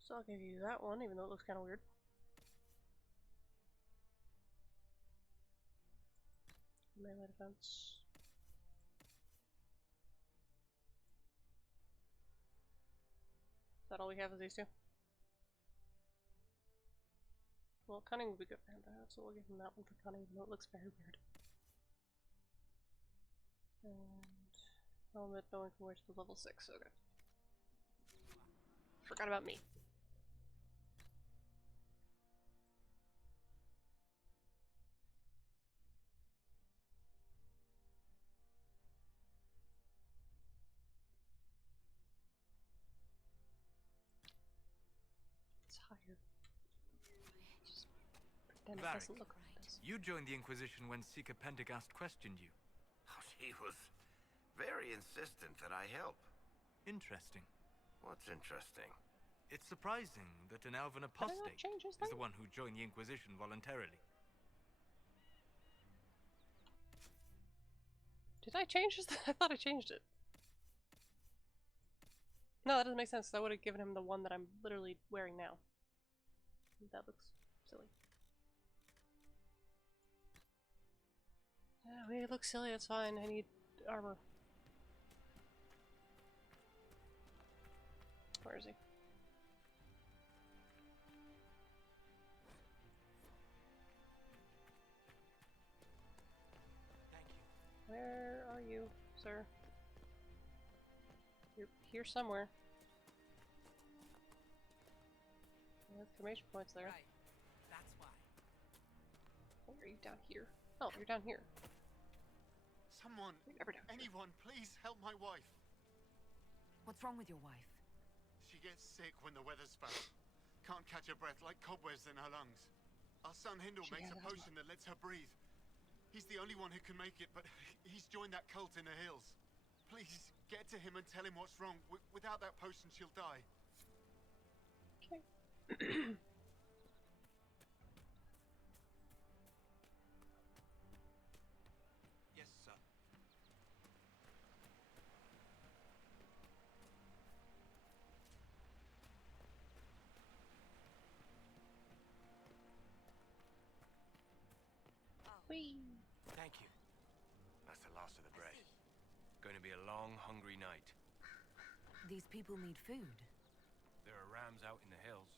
So I'll give you that one, even though it looks kind of weird. Melee defense. Is that all we have is these two? Well, cunning would be good for him to have, so we'll give him that one for cunning, even though it looks very weird. And helmet, no one can wear to the level 6, okay. Forgot about me. It's higher. Just pretend it Varric, doesn't look like this. you joined the Inquisition when Seeker Pendergast questioned you. Oh, she was very insistent that I help. Interesting. What's interesting? It's surprising that an elven apostate is the one who joined the Inquisition voluntarily. Did I change this? I thought I changed it. No, that doesn't make sense, because I would have given him the one that I'm literally wearing now. That looks silly. Yeah, I mean, it looks silly, that's fine. I need armor. Where is he? Thank you. Where are you, sir? You're here somewhere. There's exclamation points there. Right. That's why. Where are you? Down here? Oh, you're down here. Someone, anyone, please help my wife. What's wrong with your wife? She gets sick when the weather's foul. Can't catch her breath, like cobwebs in her lungs. Our son Hindle makes a potion that lets her breathe. He's the only one who can make it, but he's joined that cult in the hills. Please, get to him and tell him what's wrong. Without that potion, she'll die. Okay. Yes, sir. Whee! Thank you. That's the last of the bread. Going to be a long, hungry night. These people need food. There are rams out in the hills.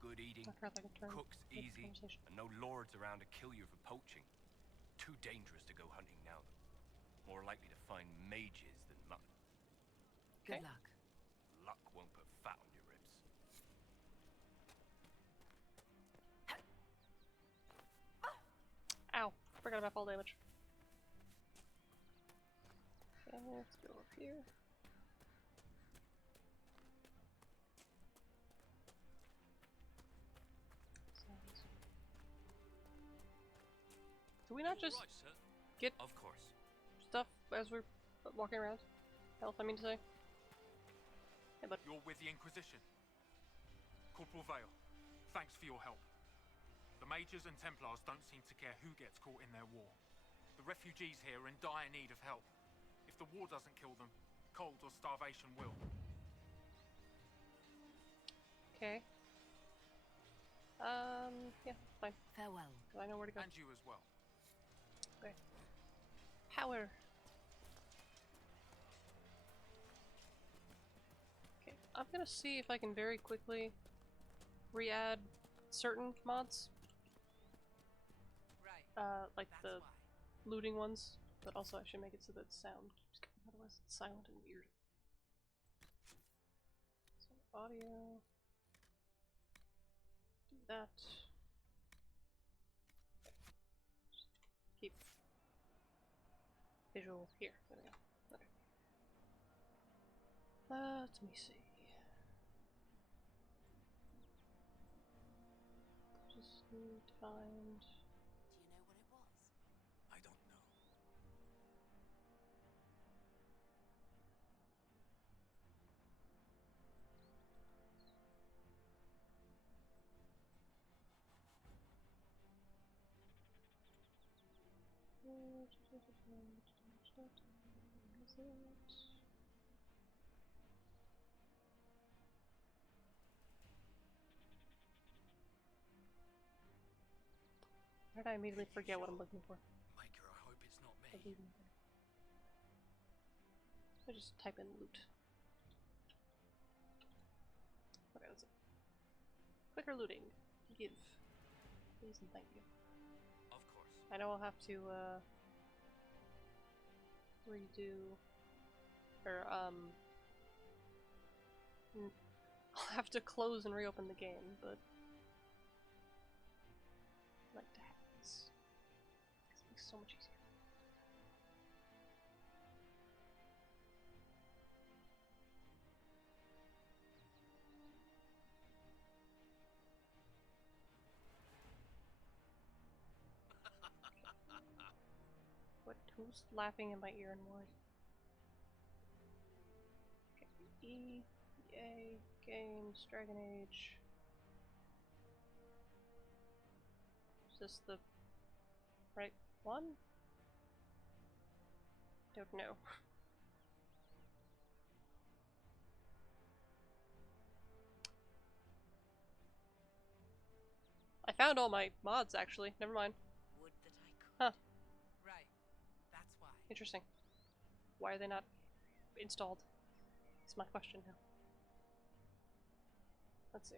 Good eating, I forgot I could turn cooks the easy, conversation. and no lords around to kill you for poaching. Too dangerous to go hunting now. More likely to find mages than mutton. Good luck. Luck won't put fat on your ribs. Ow! Forgot about fall damage. Okay, let's go up here. Sounds. Do we not just get Of course. stuff as we're walking around? Health, I mean to say. Hey, but You're with the Inquisition. Corporal Vale, thanks for your help. The Mages and Templars don't seem to care who gets caught in their war. The refugees here are in dire need of help. If the war doesn't kill them, cold or starvation will. okay. Yeah, fine. Farewell. I know where to go. And you as well. Okay. Power. Okay, I'm gonna see if I can very quickly re-add certain mods. Like the looting ones, but also I should make it so that sound keeps going, otherwise it's silent and weird. So audio. Do that. Just keep visual here. There we go. Okay. Let me see. Just need to find. I don't know. Why did I immediately forget what I'm looking for? Maker, I hope it's not The me. looting thing. I just type in loot. Okay, that's it. Quicker looting. Give. Please and thank you. Of course. I know I'll have to redo or I'll have to close and reopen the game, but I like to have this. It makes it so much easier. What? Who's laughing in my ear and why? Okay, EA Games, Dragon Age. Is this the right one? Don't know. I found all my mods actually. Never mind. Would that I could. Huh. Right. That's why. Interesting. Why are they not installed? That's my question now. Let's see.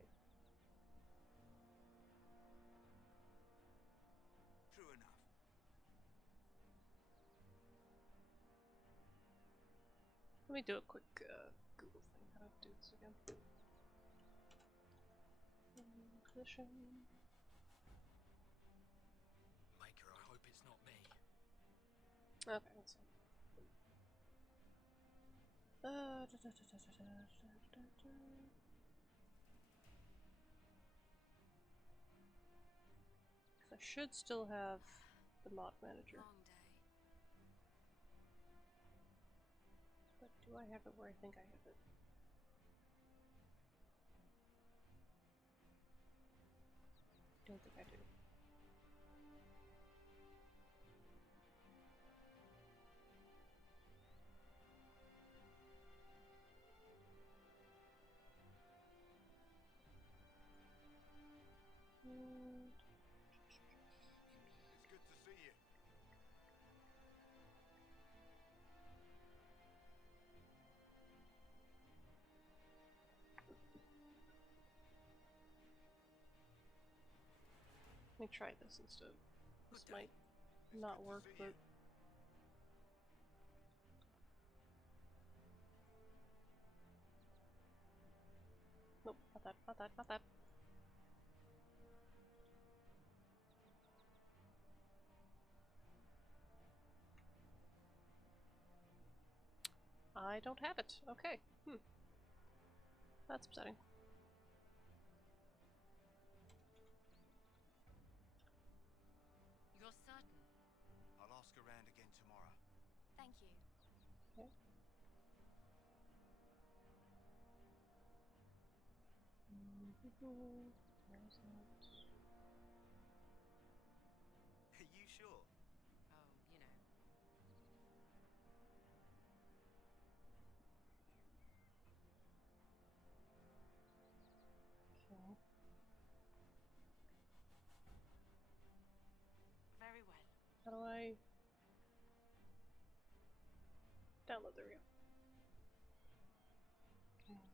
True enough. Let me do a quick Google thing. How do I do this again? Inquisition. Maker, I hope it's not me. Okay, let's see. I should still have the mod manager. But do I have it where I think I have it? Don't think I do. It's good to see you. me try this instead. This might not work, but... Nope, not that, not that, not that. I don't have it. Okay. That's upsetting. You're certain? I'll ask around again tomorrow. Thank you. Okay. Where's that? Are you sure? Oh, you know. Okay. Very well. How do I download? There we go. Okay.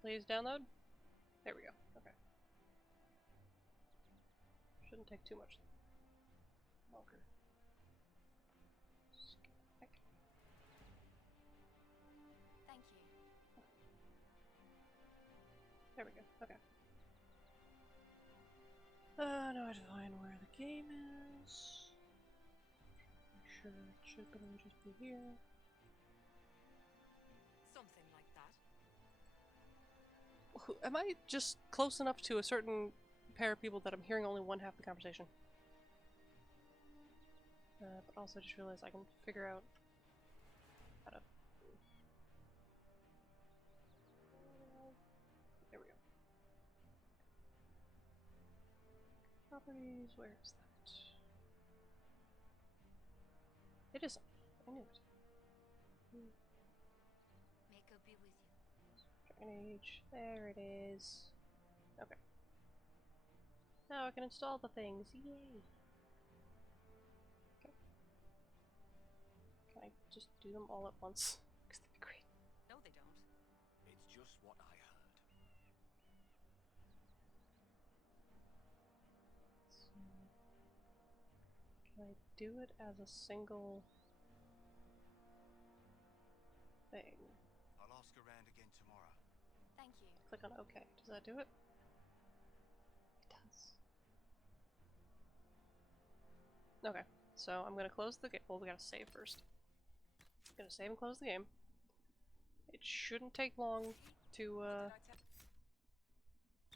Please download. There we go. Okay. Shouldn't take too much longer. Skip back. Thank you. There we go. Okay. Now I have to find where the game is. I'm sure it should really just be here. Something like that. Am I just close enough to a certain pair of people that I'm hearing only one half the conversation? But also just realized I can figure out how to... There we go. Properties, where is that? It is. I knew it. May God be with you. Dragon Age. There it is. Okay. Now I can install the things. Yay! Okay. Can I just do them all at once? Because that'd be great. No, they don't. It's just what I heard. So, can I do it as a single thing? I'll ask around again tomorrow. Thank you. Click on OK. Does that do it? It does. Okay, so I'm gonna close the game. Well, we gotta save first. I'm gonna save and close the game. It shouldn't take long to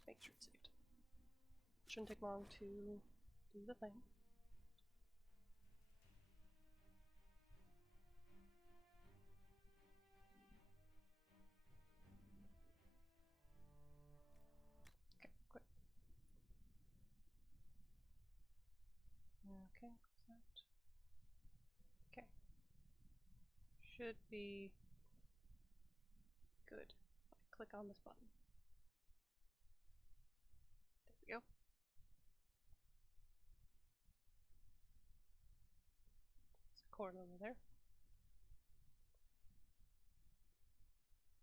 make sure it's saved. Shouldn't take long to do the thing. Okay, quit. Okay, close that. Okay. Should be good. If I click on this button. There we go. It's a cord over there.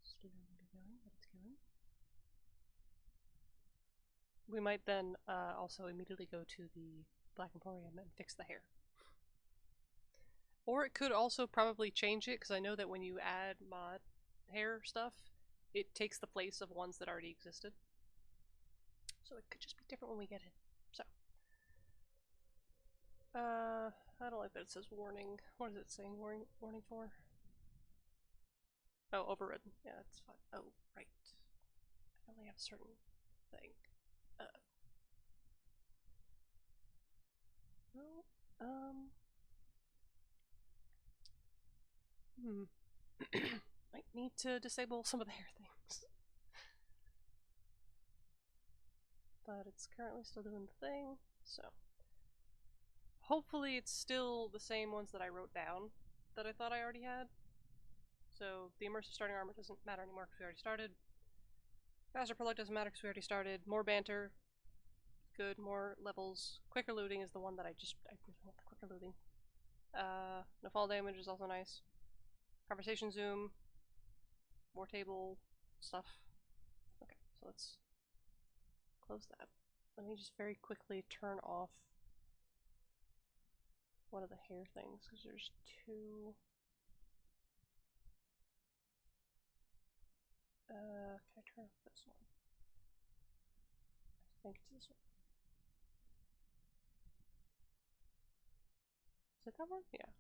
Slowly going, but it's going. We might then also immediately go to the Black Emporium and fix the hair. Or it could also probably change it, because I know that when you add mod hair stuff, it takes the place of ones that already existed. So it could just be different when we get in. So. I don't like that it says warning. What is it saying warning for? Oh, overridden. Yeah, that's fine. Oh, right. I only have a certain thing. Might need to disable some of the hair things. But it's currently still doing the thing, so. Hopefully it's still the same ones that I wrote down that I thought I already had. So the immersive starting armor doesn't matter anymore because we already started. Faster per luck doesn't matter because we already started. More banter, good. More levels. Quicker looting is the one that I really want the quicker looting. No fall damage is also nice. Conversation zoom. More table stuff. Okay, so let's close that. Let me just very quickly turn off one of the hair things, because there's two. Can I turn off this one? I think it's this one. Is it that one? Yeah.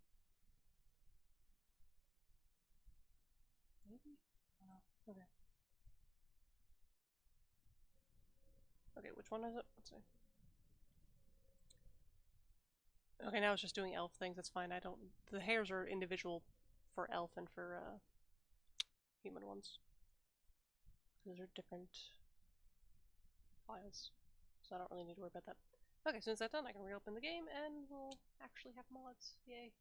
Maybe? Oh, okay. Okay, which one is it? Let's see. Okay, now it's just doing elf things. That's fine. I don't. The hairs are individual for elf and for human ones. Those are different files, so I don't really need to worry about that. Okay, as soon as that's done, I can reopen the game and we'll actually have mods. Yay.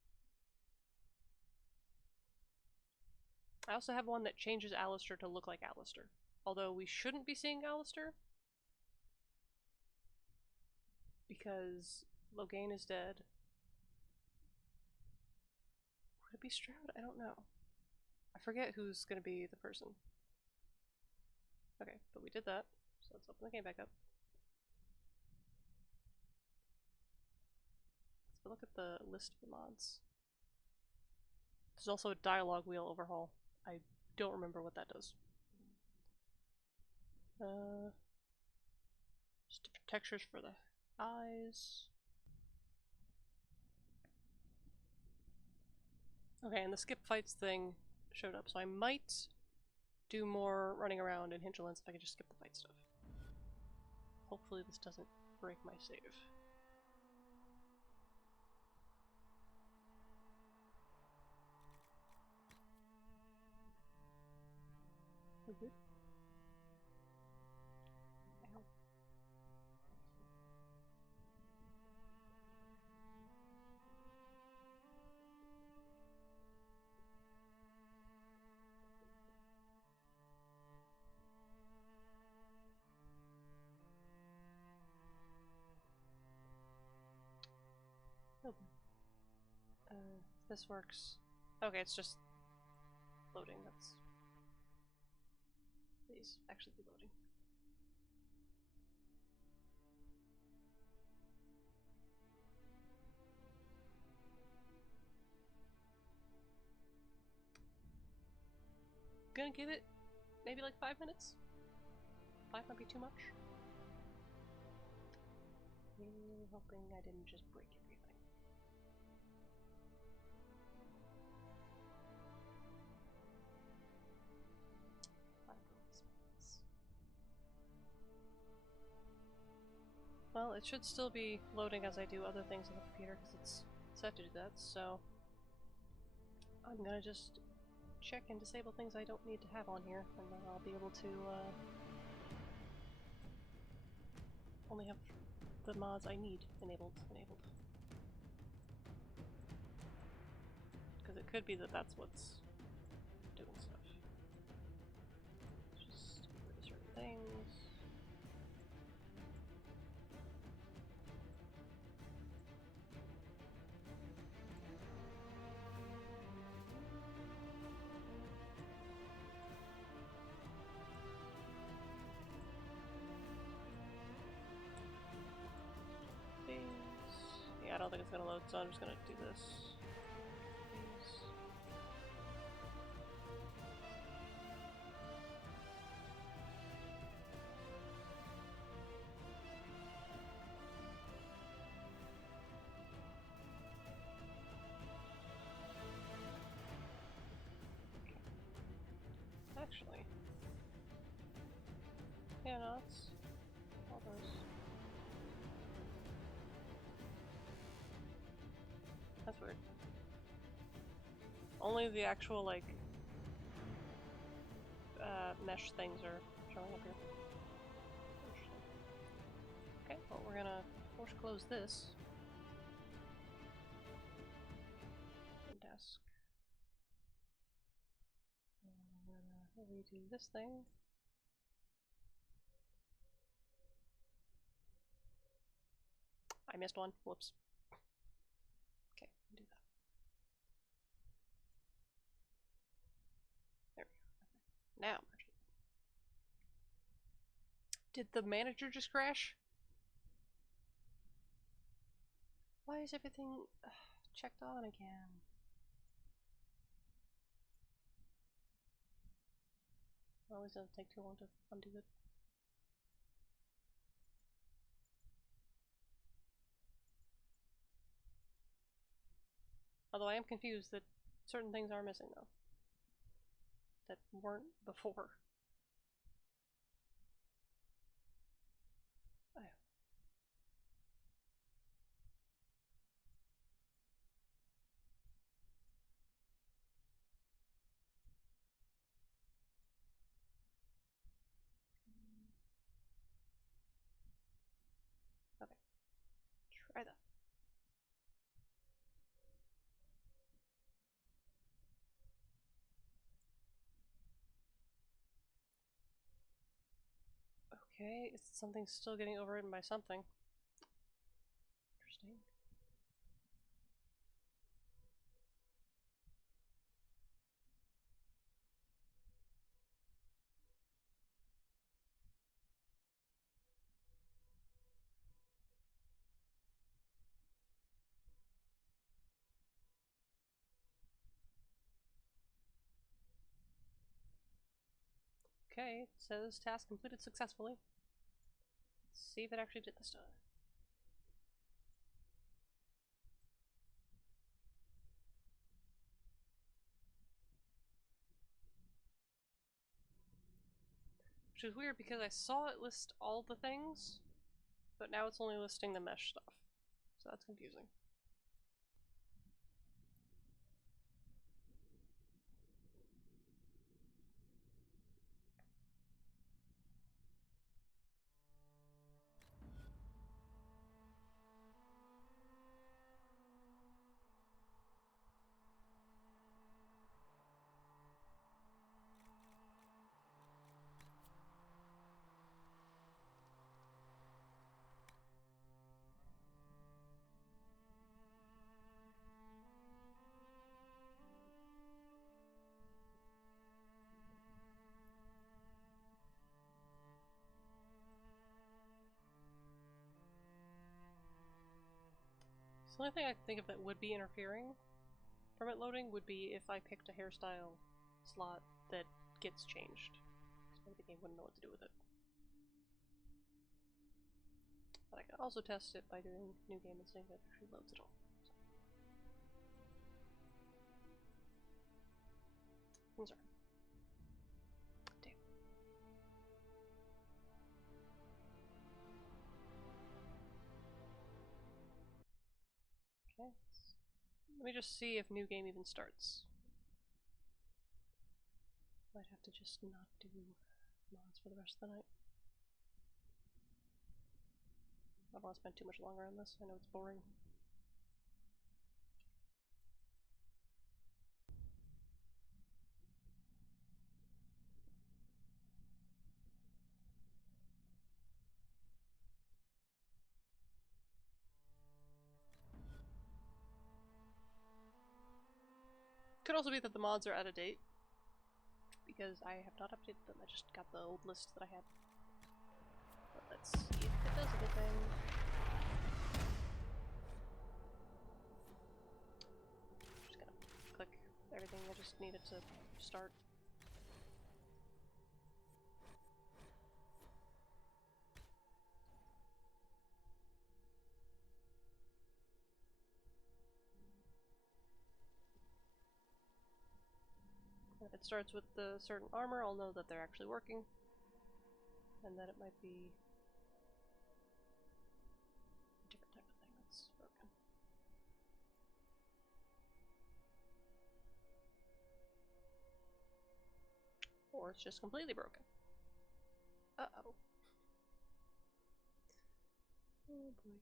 I also have one that changes Alistair to look like Alistair. Although we shouldn't be seeing Alistair, because Loghain is dead. Would it be Stroud? I don't know. I forget who's going to be the person. Okay, but we did that, so let's open the game back up. Let's look at the list of the mods. There's also a dialogue wheel overhaul. I don't remember what that does. Just different textures for the eyes. Okay, and the skip fights thing showed up, so I might do more running around in Hinterlands if I can just skip the fight stuff. Hopefully this doesn't break my save. We good? Ow. This works. Okay, it's just loading. That's. Please actually be loading. Gonna give it maybe like 5 minutes. 5 might be too much. Really hoping I didn't just break everything. Well, it should still be loading as I do other things on the computer because it's set to do that, so I'm gonna just check and disable things I don't need to have on here, and then I'll be able to only have the mods I need enabled. Because it could be that that's what's doing stuff. Just get rid of certain things. Yeah, I don't think it's gonna load, so I'm just gonna do this. Actually. Yeah, no, it's all those. That's weird. Only the actual, like, mesh things are showing up here. Interesting. Okay, well, we're gonna force close this. Desk. And we're gonna redo this thing. I missed one. Whoops. Okay, do that. Now. Did the manager just crash? Why is everything checked on again? Always doesn't take too long to undo it. Although I am confused that certain things are missing though. That weren't before. Oh. Okay. Try that. Okay, is something still getting overridden by something? Interesting. Okay, it says task completed successfully. Let's see if it actually did this time. Which is weird because I saw it list all the things, but now it's only listing the mesh stuff. So that's confusing. The only thing I can think of that would be interfering from it loading would be if I picked a hairstyle slot that gets changed. So the game wouldn't know what to do with it. But I can also test it by doing new game and seeing if it actually loads it all. So. I'm sorry. Damn. Okay. Let me just see if new game even starts. Might have to just not do mods for the rest of the night. I don't want to spend too much longer on this. I know it's boring. Could also be that the mods are out of date, because I have not updated them. I just got the old list that I had. But let's see if it does anything. Just gonna click everything I just needed to start. If it starts with the certain armor, I'll know that they're actually working, and that it might be a different type of thing that's broken. Or it's just completely broken. Uh-oh. Oh boy.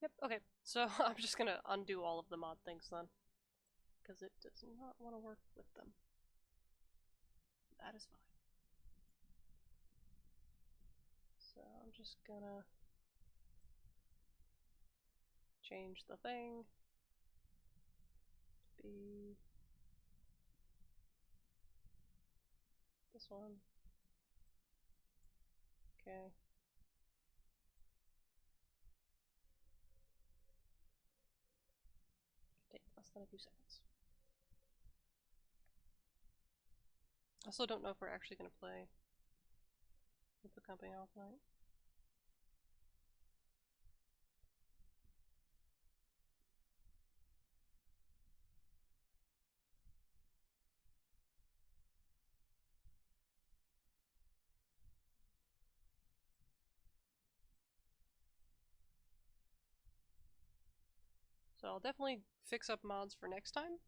Yep, okay. So I'm just gonna undo all of the mod things then. because it does not want to work with them. That is fine. So I'm just gonna change the thing to be this one. Okay. Take less than a few seconds. I also don't know if we're actually going to play with the company off night. So I'll definitely fix up mods for next time,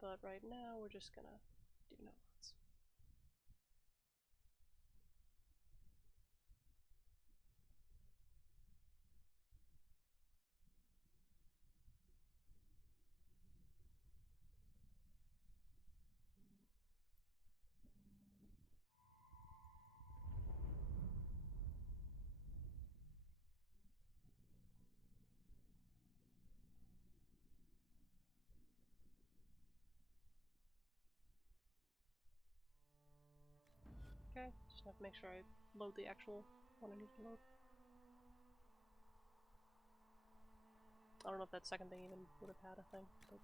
but right now we're just gonna do no mods. Okay, just have to make sure I load the actual one I need to load. I don't know if that second thing even would have had a thing, but...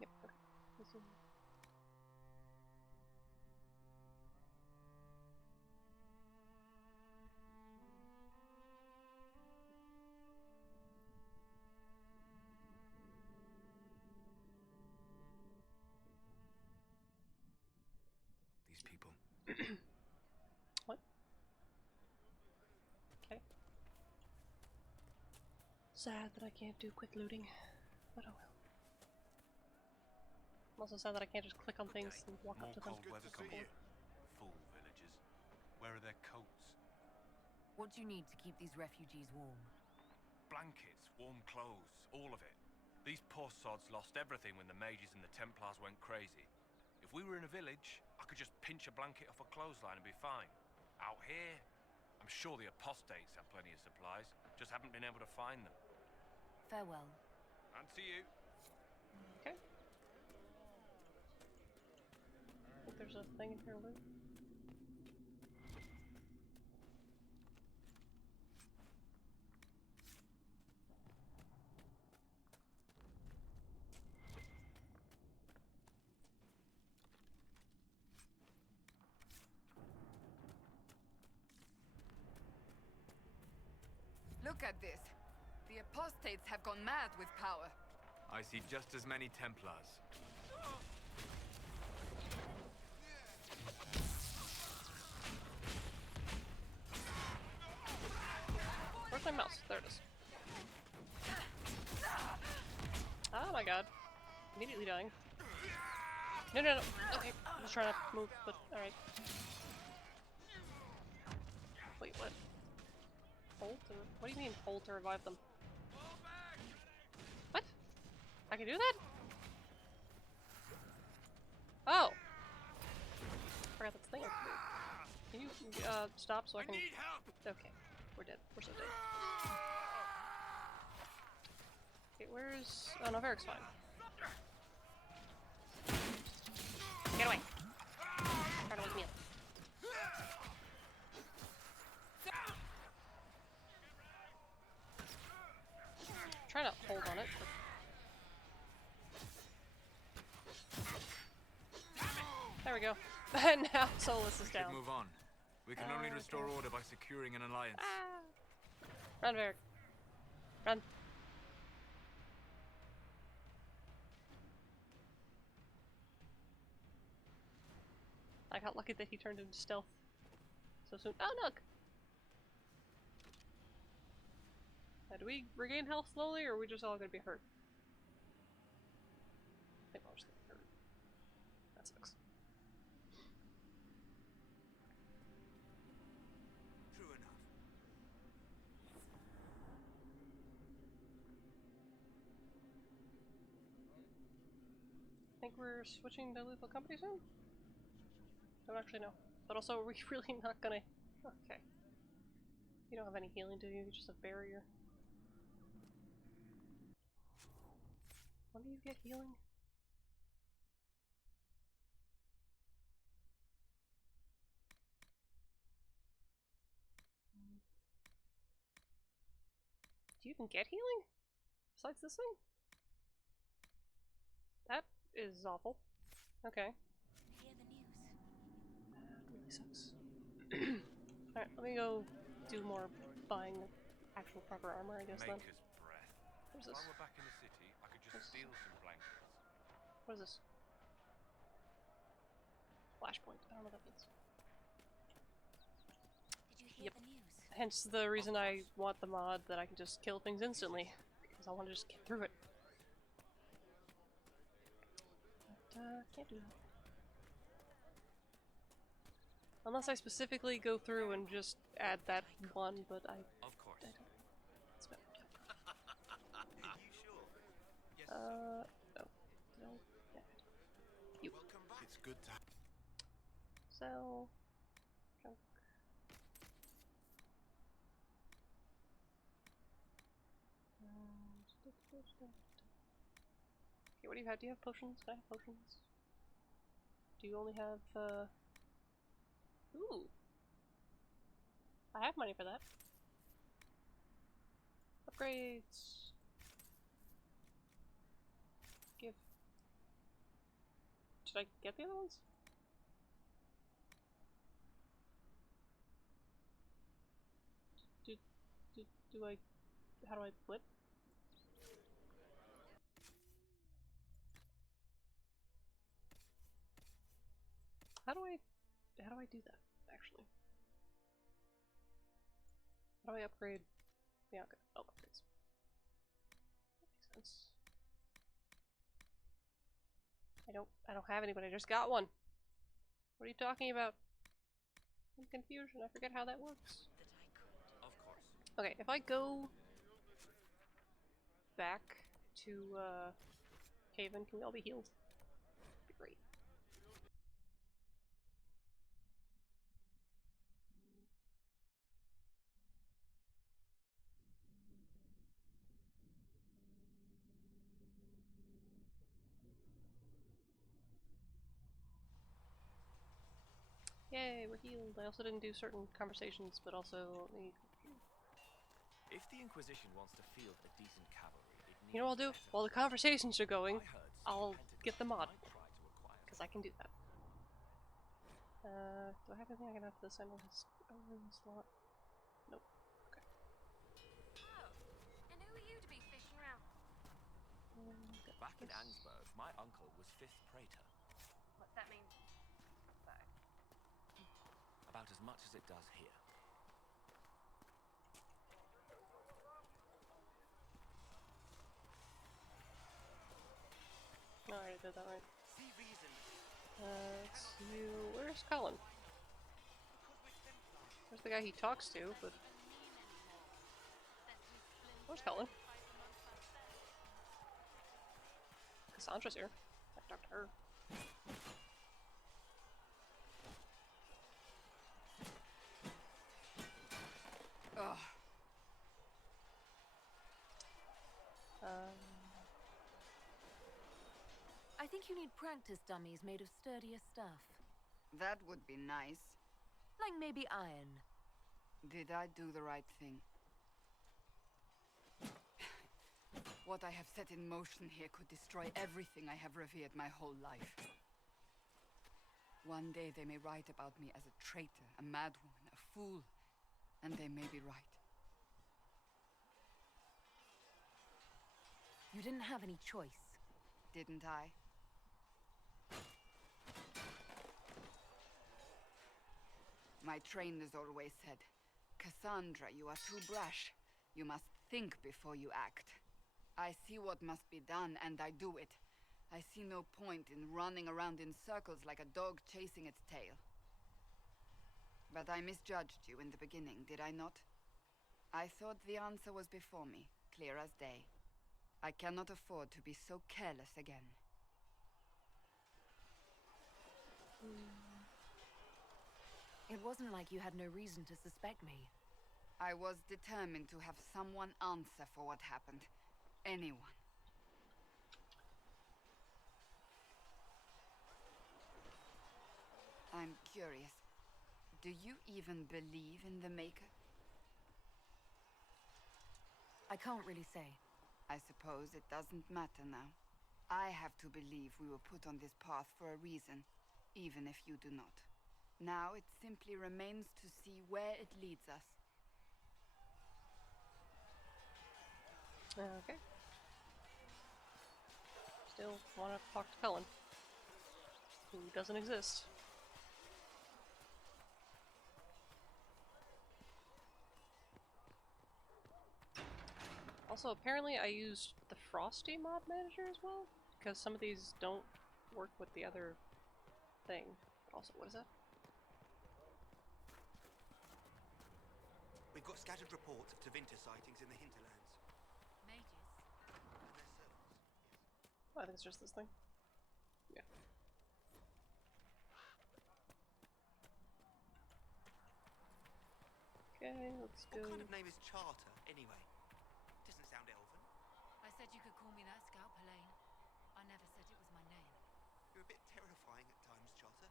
Yep, okay. This is... These people. What? Okay. Sad that I can't do quick looting, but oh well. I'm also sad that I can't just click on things and walk up to them. More cold weather coming. Fool villagers. Where are their coats? What do you need to keep these refugees warm? Blankets, warm clothes, all of it. These poor sods lost everything when the mages and the Templars went crazy. If we were in a village, I could just pinch a blanket off a clothesline and be fine. Out here, I'm sure the apostates have plenty of supplies, just haven't been able to find them. Farewell. And to you. Okay. I think there's a thing in here to loot. Look at this. The apostates have gone mad with power. I see just as many Templars. Where's my mouse? There it is. Oh my god. Immediately dying. No, no, no. Okay, I'm just trying to move, but alright. Wait, what? Hold to... What do you mean, hold to revive them? What? I can do that? Oh! Forgot that's the thing I can do. Can you, stop so I can... need help! Okay. We're dead. We're so dead. Okay, where's... Oh, no, Varric's fine. Get away! Try to wake me up. Try to hold on it, but... There we go. And now Solus is down. Move on. We can only restore order by securing an alliance. Run, Varric. Run. I got lucky that he turned into stealth so soon. Oh, look! Do we regain health slowly, or are we just all gonna be hurt? I think we're just gonna be hurt. That sucks. True enough. think we're switching to lethal company soon? I don't actually know. But also, are we really not gonna... Okay. You don't have any healing, do you? You're just a barrier. When do you get healing? Do you even get healing? Besides this thing? That is awful. Okay. Hear the news? That really sucks. Alright, let me go do more buying actual proper armor, I guess, then. Maker's breath. What is If this? I were back in the city, I could just steal some blankets. What is this? Flashpoint. I don't know what that means. Did you hear Yep. the news? Hence the reason I want the mod that I can just kill things instantly. Because I want to just get through it. But, can't do that. Unless I specifically go through and just add that one, but I... Of course. I don't spend more time. Are you sure? Yes. No. No. Yeah. You. Welcome back. It's good to Sell. Junk. Okay, what do you have? Do you have potions? Can I have potions? Do you only have, Ooh! I have money for that. Upgrades! Give. Should I get the other ones? Do I... How do I flip? How do I do that, actually? How do I upgrade? Yeah, okay. Oh, upgrades. That makes sense. I don't have anybody, I just got one. What are you talking about? I'm confusion, I forget how that works. Of course. Okay, if I go back to Haven, can we all be healed? That'd be great. Yay, we're healed. I also didn't do certain conversations, but also the... If the Inquisition wants to field a decent cavalry, it needs You know what I'll do? While the conversations are going, I'll get the mod. Because I can do that. Do I have anything I can add to this? I know his slot. Nope. Okay. Oh, and who are you to be fishing around? Back in Angsburg, my uncle was 5th Praetor. What's that mean? About as much as it does here. No, I already did that right. It's you. Where's Colin? Where's the guy he talks to, but... Where's Colin? Cassandra's here. I talked to her. Ugh. I think you need practice dummies made of sturdier stuff. That would be nice. Like maybe iron. Did I do the right thing? What I have set in motion here could destroy everything I have revered my whole life. One day they may write about me as a traitor, a madwoman, a fool, and they may be right. You didn't have any choice. Didn't I? My trainers always said, Cassandra, you are too brash. You must think before you act. I see what must be done, and I do it. I see no point in running around in circles like a dog chasing its tail. But I misjudged you in the beginning, did I not? I thought the answer was before me, clear as day. I cannot afford to be so careless again. It wasn't like you had no reason to suspect me. I was determined to have someone answer for what happened. Anyone. I'm curious. Do you even believe in the Maker? I can't really say. I suppose it doesn't matter now. I have to believe we were put on this path for a reason, even if you do not. Now it simply remains to see where it leads us. Okay. Still want to talk to Cullen, who doesn't exist. Also, apparently I used the Frosty mod manager as well, because some of these don't work with the other thing. But also, what is that? We've got scattered reports of Tevinter sightings in the hinterlands. Mages? And their servants. Oh, I think it's just this thing. Yeah. Okay, let's go. What kind of name is Charter, anyway? Doesn't sound elven. I said you could call me that, Scout Helene. I never said it was my name. You're a bit terrifying at times, Charter.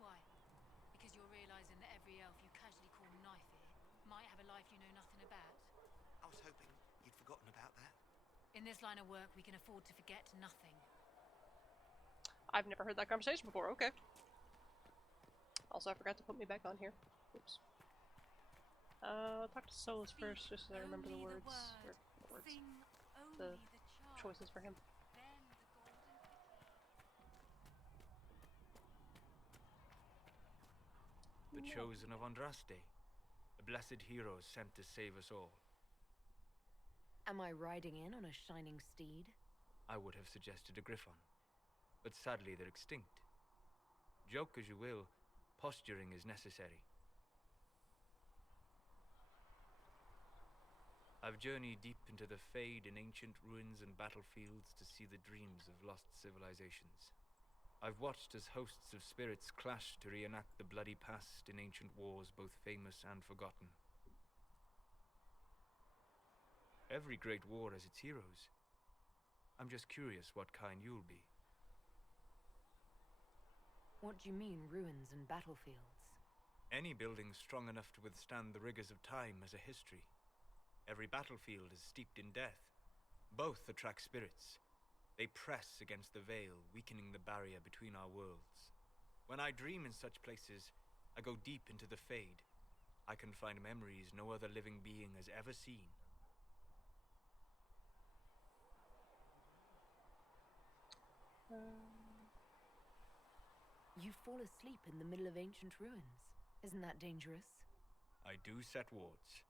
Why? Because you're realizing that every elf you casually call knife ear might have a life you know nothing about? I was hoping you'd forgotten about that. In this line of work, we can afford to forget nothing. I've never heard that conversation before, okay. Also, I forgot to put me back on here. Oops. Talk to Solus first, just so I remember the words. Or the words. The choices for him. The chosen of Andraste. A blessed hero sent to save us all. Am I riding in on a shining steed? I would have suggested a griffon, but sadly they're extinct. Joke as you will, posturing is necessary. I've journeyed deep into the Fade in ancient ruins and battlefields to see the dreams of lost civilizations. I've watched as hosts of spirits clash to reenact the bloody past in ancient wars both famous and forgotten. Every great war has its heroes. I'm just curious what kind you'll be. What do you mean, ruins and battlefields? Any building strong enough to withstand the rigors of time has a history. Every battlefield is steeped in death. Both attract spirits. They press against the veil, weakening the barrier between our worlds. When I dream in such places, I go deep into the Fade. I can find memories no other living being has ever seen. You fall asleep in the middle of ancient ruins. Isn't that dangerous? I do set wards.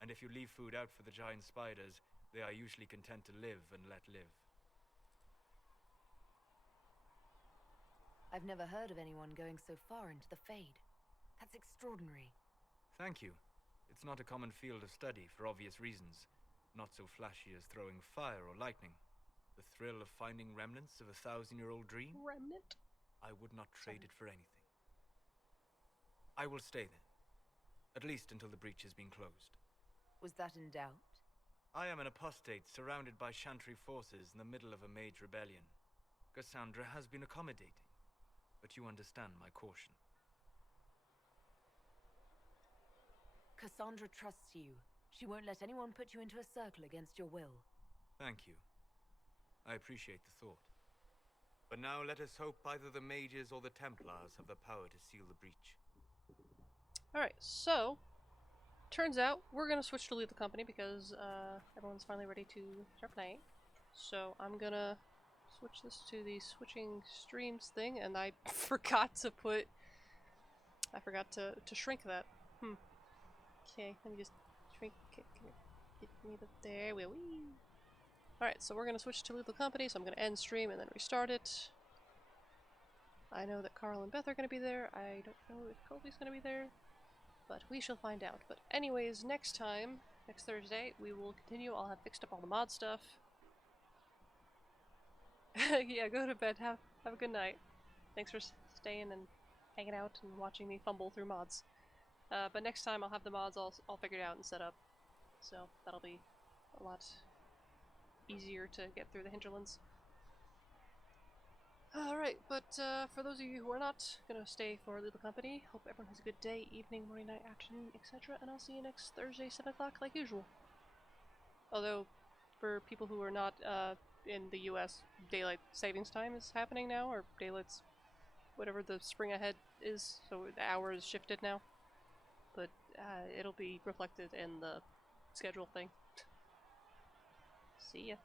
And if you leave food out for the giant spiders, they are usually content to live and let live. I've never heard of anyone going so far into the Fade. That's extraordinary. Thank you. It's not a common field of study for obvious reasons. Not so flashy as throwing fire or lightning. The thrill of finding remnants of a 1,000-year-old dream? Remnant? I would not trade it for anything. I will stay then. At least until the breach has been closed. Was that in doubt? I am an apostate surrounded by Chantry forces in the middle of a mage rebellion. Cassandra has been accommodating, but you understand my caution. Cassandra trusts you. She won't let anyone put you into a circle against your will. Thank you. I appreciate the thought. But now let us hope either the mages or the Templars have the power to seal the breach. Alright, so turns out we're gonna switch to Leave the Company because everyone's finally ready to start playing. So I'm gonna switch this to the switching streams thing, and I forgot to shrink that. Okay, let me just shrink it. Get me there. Wee. Alright, so we're gonna switch to Leave the Company, so I'm gonna end stream and then restart it. I know that Carl and Beth are gonna be there. I don't know if Colby's gonna be there, but we shall find out. But anyways, next Thursday, we will continue. I'll have fixed up all the mod stuff. Yeah, go to bed. Have a good night. Thanks for staying and hanging out and watching me fumble through mods. But next time I'll have the mods all figured out and set up, so that'll be a lot easier to get through the hinterlands. Alright, but for those of you who are not gonna stay for Little Company, hope everyone has a good day, evening, morning, night, afternoon, etc. And I'll see you next Thursday, 7 o'clock, like usual. Although, for people who are not in the US, Daylight Savings Time is happening now, or Daylight's whatever the spring ahead is, so the hour is shifted now. But it'll be reflected in the schedule thing. See ya.